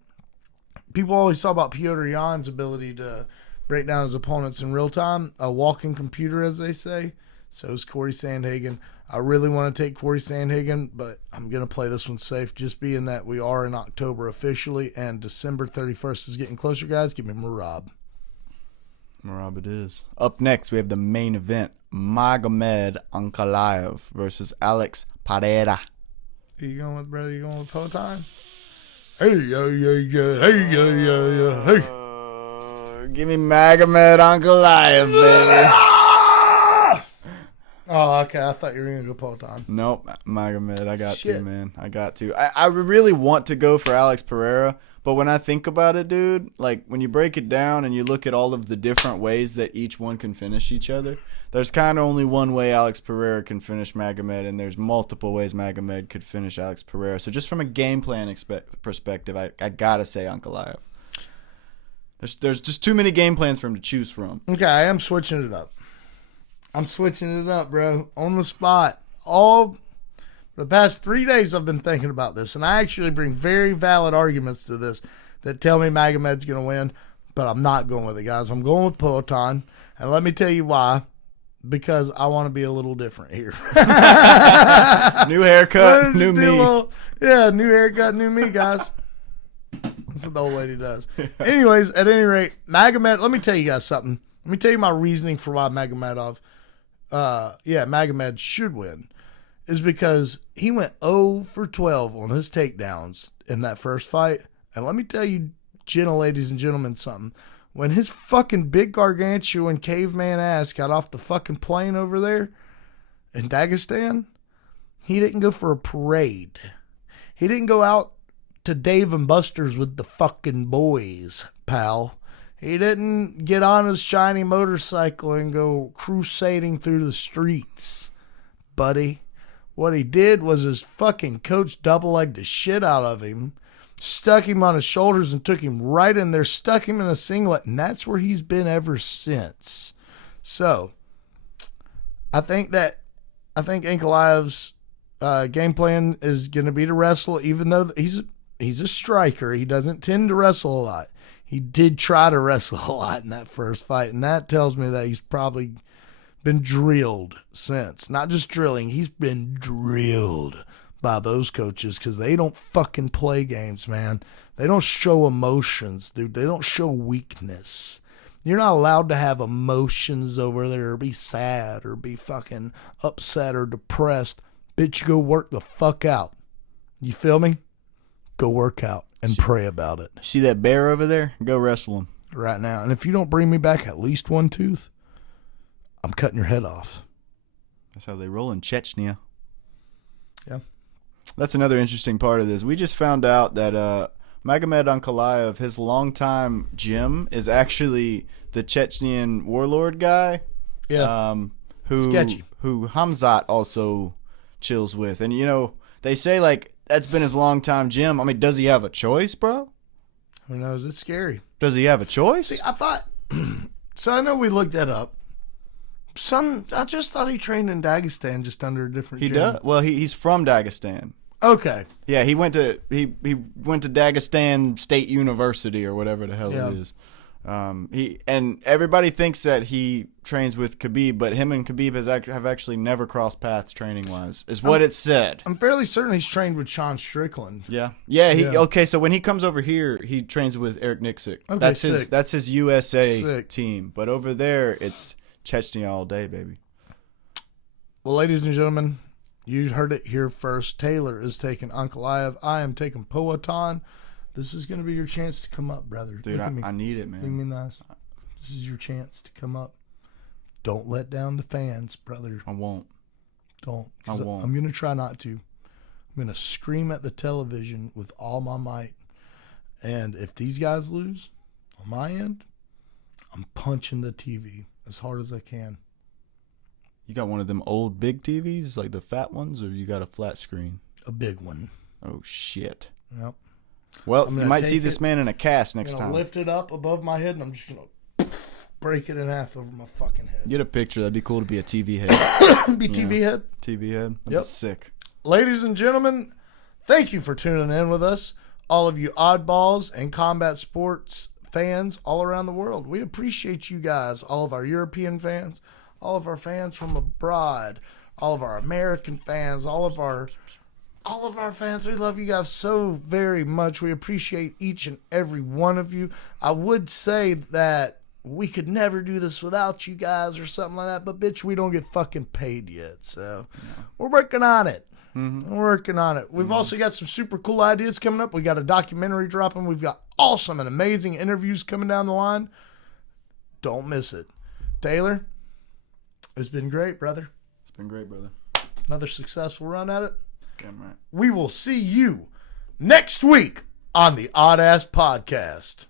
people always talk about Petr Yan's ability to break down his opponents in real time. A walking computer, as they say. So is Corey Sandhagen. I really want to take Corey Sandhagen, but I'm going to play this one safe, just being that we are in October officially, and December 31st is getting closer, guys. Give me Merab. Merab it is. Up next, we have the main event. Magomed Ankalaev versus Alex Pereira. Who you going with, brother? You going with Potan? Hey, yeah. Hey, yeah. Give me Magomed Ankalaev, baby. Oh, okay. I thought you were going to go Poatan. Nope, Magomed. I got to, man. I got to. I really want to go for Alex Pereira, but when I think about it, dude, like when you break it down and you look at all of the different ways that each one can finish each other, there's kind of only one way Alex Pereira can finish Magomed, and there's multiple ways Magomed could finish Alex Pereira. So just from a game plan perspective, I got to say Ankalaev. There's just too many game plans for him to choose from. Okay, I am switching it up. I'm switching it up, bro. On the spot. For the past 3 days, I've been thinking about this, and I actually bring very valid arguments to this that tell me Magomed's going to win, but I'm not going with it, guys. I'm going with Poatan, and let me tell you why. Because I want to be a little different here. New haircut, new me. New haircut, new me, guys. That's what the old lady does. Anyways, at any rate, Magomed, let me tell you guys something. Let me tell you my reasoning for why Magomed should win. Is because he went 0 for 12 on his takedowns in that first fight. And let me tell you, ladies and gentlemen, something. When his fucking big gargantuan caveman ass got off the fucking plane over there in Dagestan, he didn't go for a parade. He didn't go out to Dave and Buster's with the fucking boys, pal. He didn't get on his shiny motorcycle and go crusading through the streets, buddy. What he did was his fucking coach double-legged the shit out of him, stuck him on his shoulders and took him right in there, stuck him in a singlet, and that's where he's been ever since. So, I think Ankalaev's game plan is going to be to wrestle, even though he's a striker. He doesn't tend to wrestle a lot. He did try to wrestle a lot in that first fight, and that tells me that he's probably been drilled since. Not just drilling, he's been drilled by those coaches because they don't fucking play games, man. They don't show emotions, dude. They don't show weakness. You're not allowed to have emotions over there or be sad or be fucking upset or depressed. Bitch, you go work the fuck out. You feel me? Go work out and pray about it. See that bear over there? Go wrestle him. Right now. And if you don't bring me back at least one tooth, I'm cutting your head off. That's how they roll in Chechnya. Yeah. That's another interesting part of this. We just found out that Magomed Ankalaev, his longtime gym, is actually the Chechnyan warlord guy. Yeah. Sketchy. Who Hamzat also chills with. And, you know, they say, like, that's been his longtime gym. I mean, does he have a choice, bro? Who knows? It's scary. Does he have a choice? See, I thought... So I know we looked that up. I just thought he trained in Dagestan, just under a different gym. He does. Well, he's from Dagestan. Okay. Yeah, he went to Dagestan State University or whatever the hell it is. And everybody thinks that he trains with Khabib, but him and Khabib have actually never crossed paths training wise. Is what it said. I'm fairly certain he's trained with Sean Strickland. Yeah. Okay. So when he comes over here, he trains with Eric Nixick. Okay, that's his USA Sick. team. But over there, it's Chechnya all day, baby. Well, ladies and gentlemen, you heard it here first. Taylor is taking Ankalaev. I am taking Poatan. This is going to be your chance to come up, brother. Dude, I need it, man. Look at me nice. This is your chance to come up. Don't let down the fans, brother. I won't. Don't. I won't. I'm going to try not to. I'm going to scream at the television with all my might. And if these guys lose, on my end, I'm punching the TV as hard as I can. You got one of them old big TVs, like the fat ones, or you got a flat screen? A big one. Oh, shit. Yep. Well, you might see this man in a cast next time. Lift it up above my head, and I'm just going to break it in half over my fucking head. Get a picture. That'd be cool to be a TV head. TV head? TV head. That'd be sick. Ladies and gentlemen, thank you for tuning in with us. All of you oddballs and combat sports fans all around the world. We appreciate you guys. All of our European fans, all of our fans from abroad, all of our American fans, all of our fans. We love you guys so very much. We appreciate each and every one of you. I would say that we could never do this without you guys or something like that, but bitch, we don't get fucking paid yet. So we're working on it. Mm-hmm. We're working on it. We've also got some super cool ideas coming up. We got a documentary dropping. We've got awesome and amazing interviews coming down the line. Don't miss it. Taylor, it's been great, brother. It's been great, brother. Another successful run at it. Damn right. We will see you next week on the Oddass Podcast.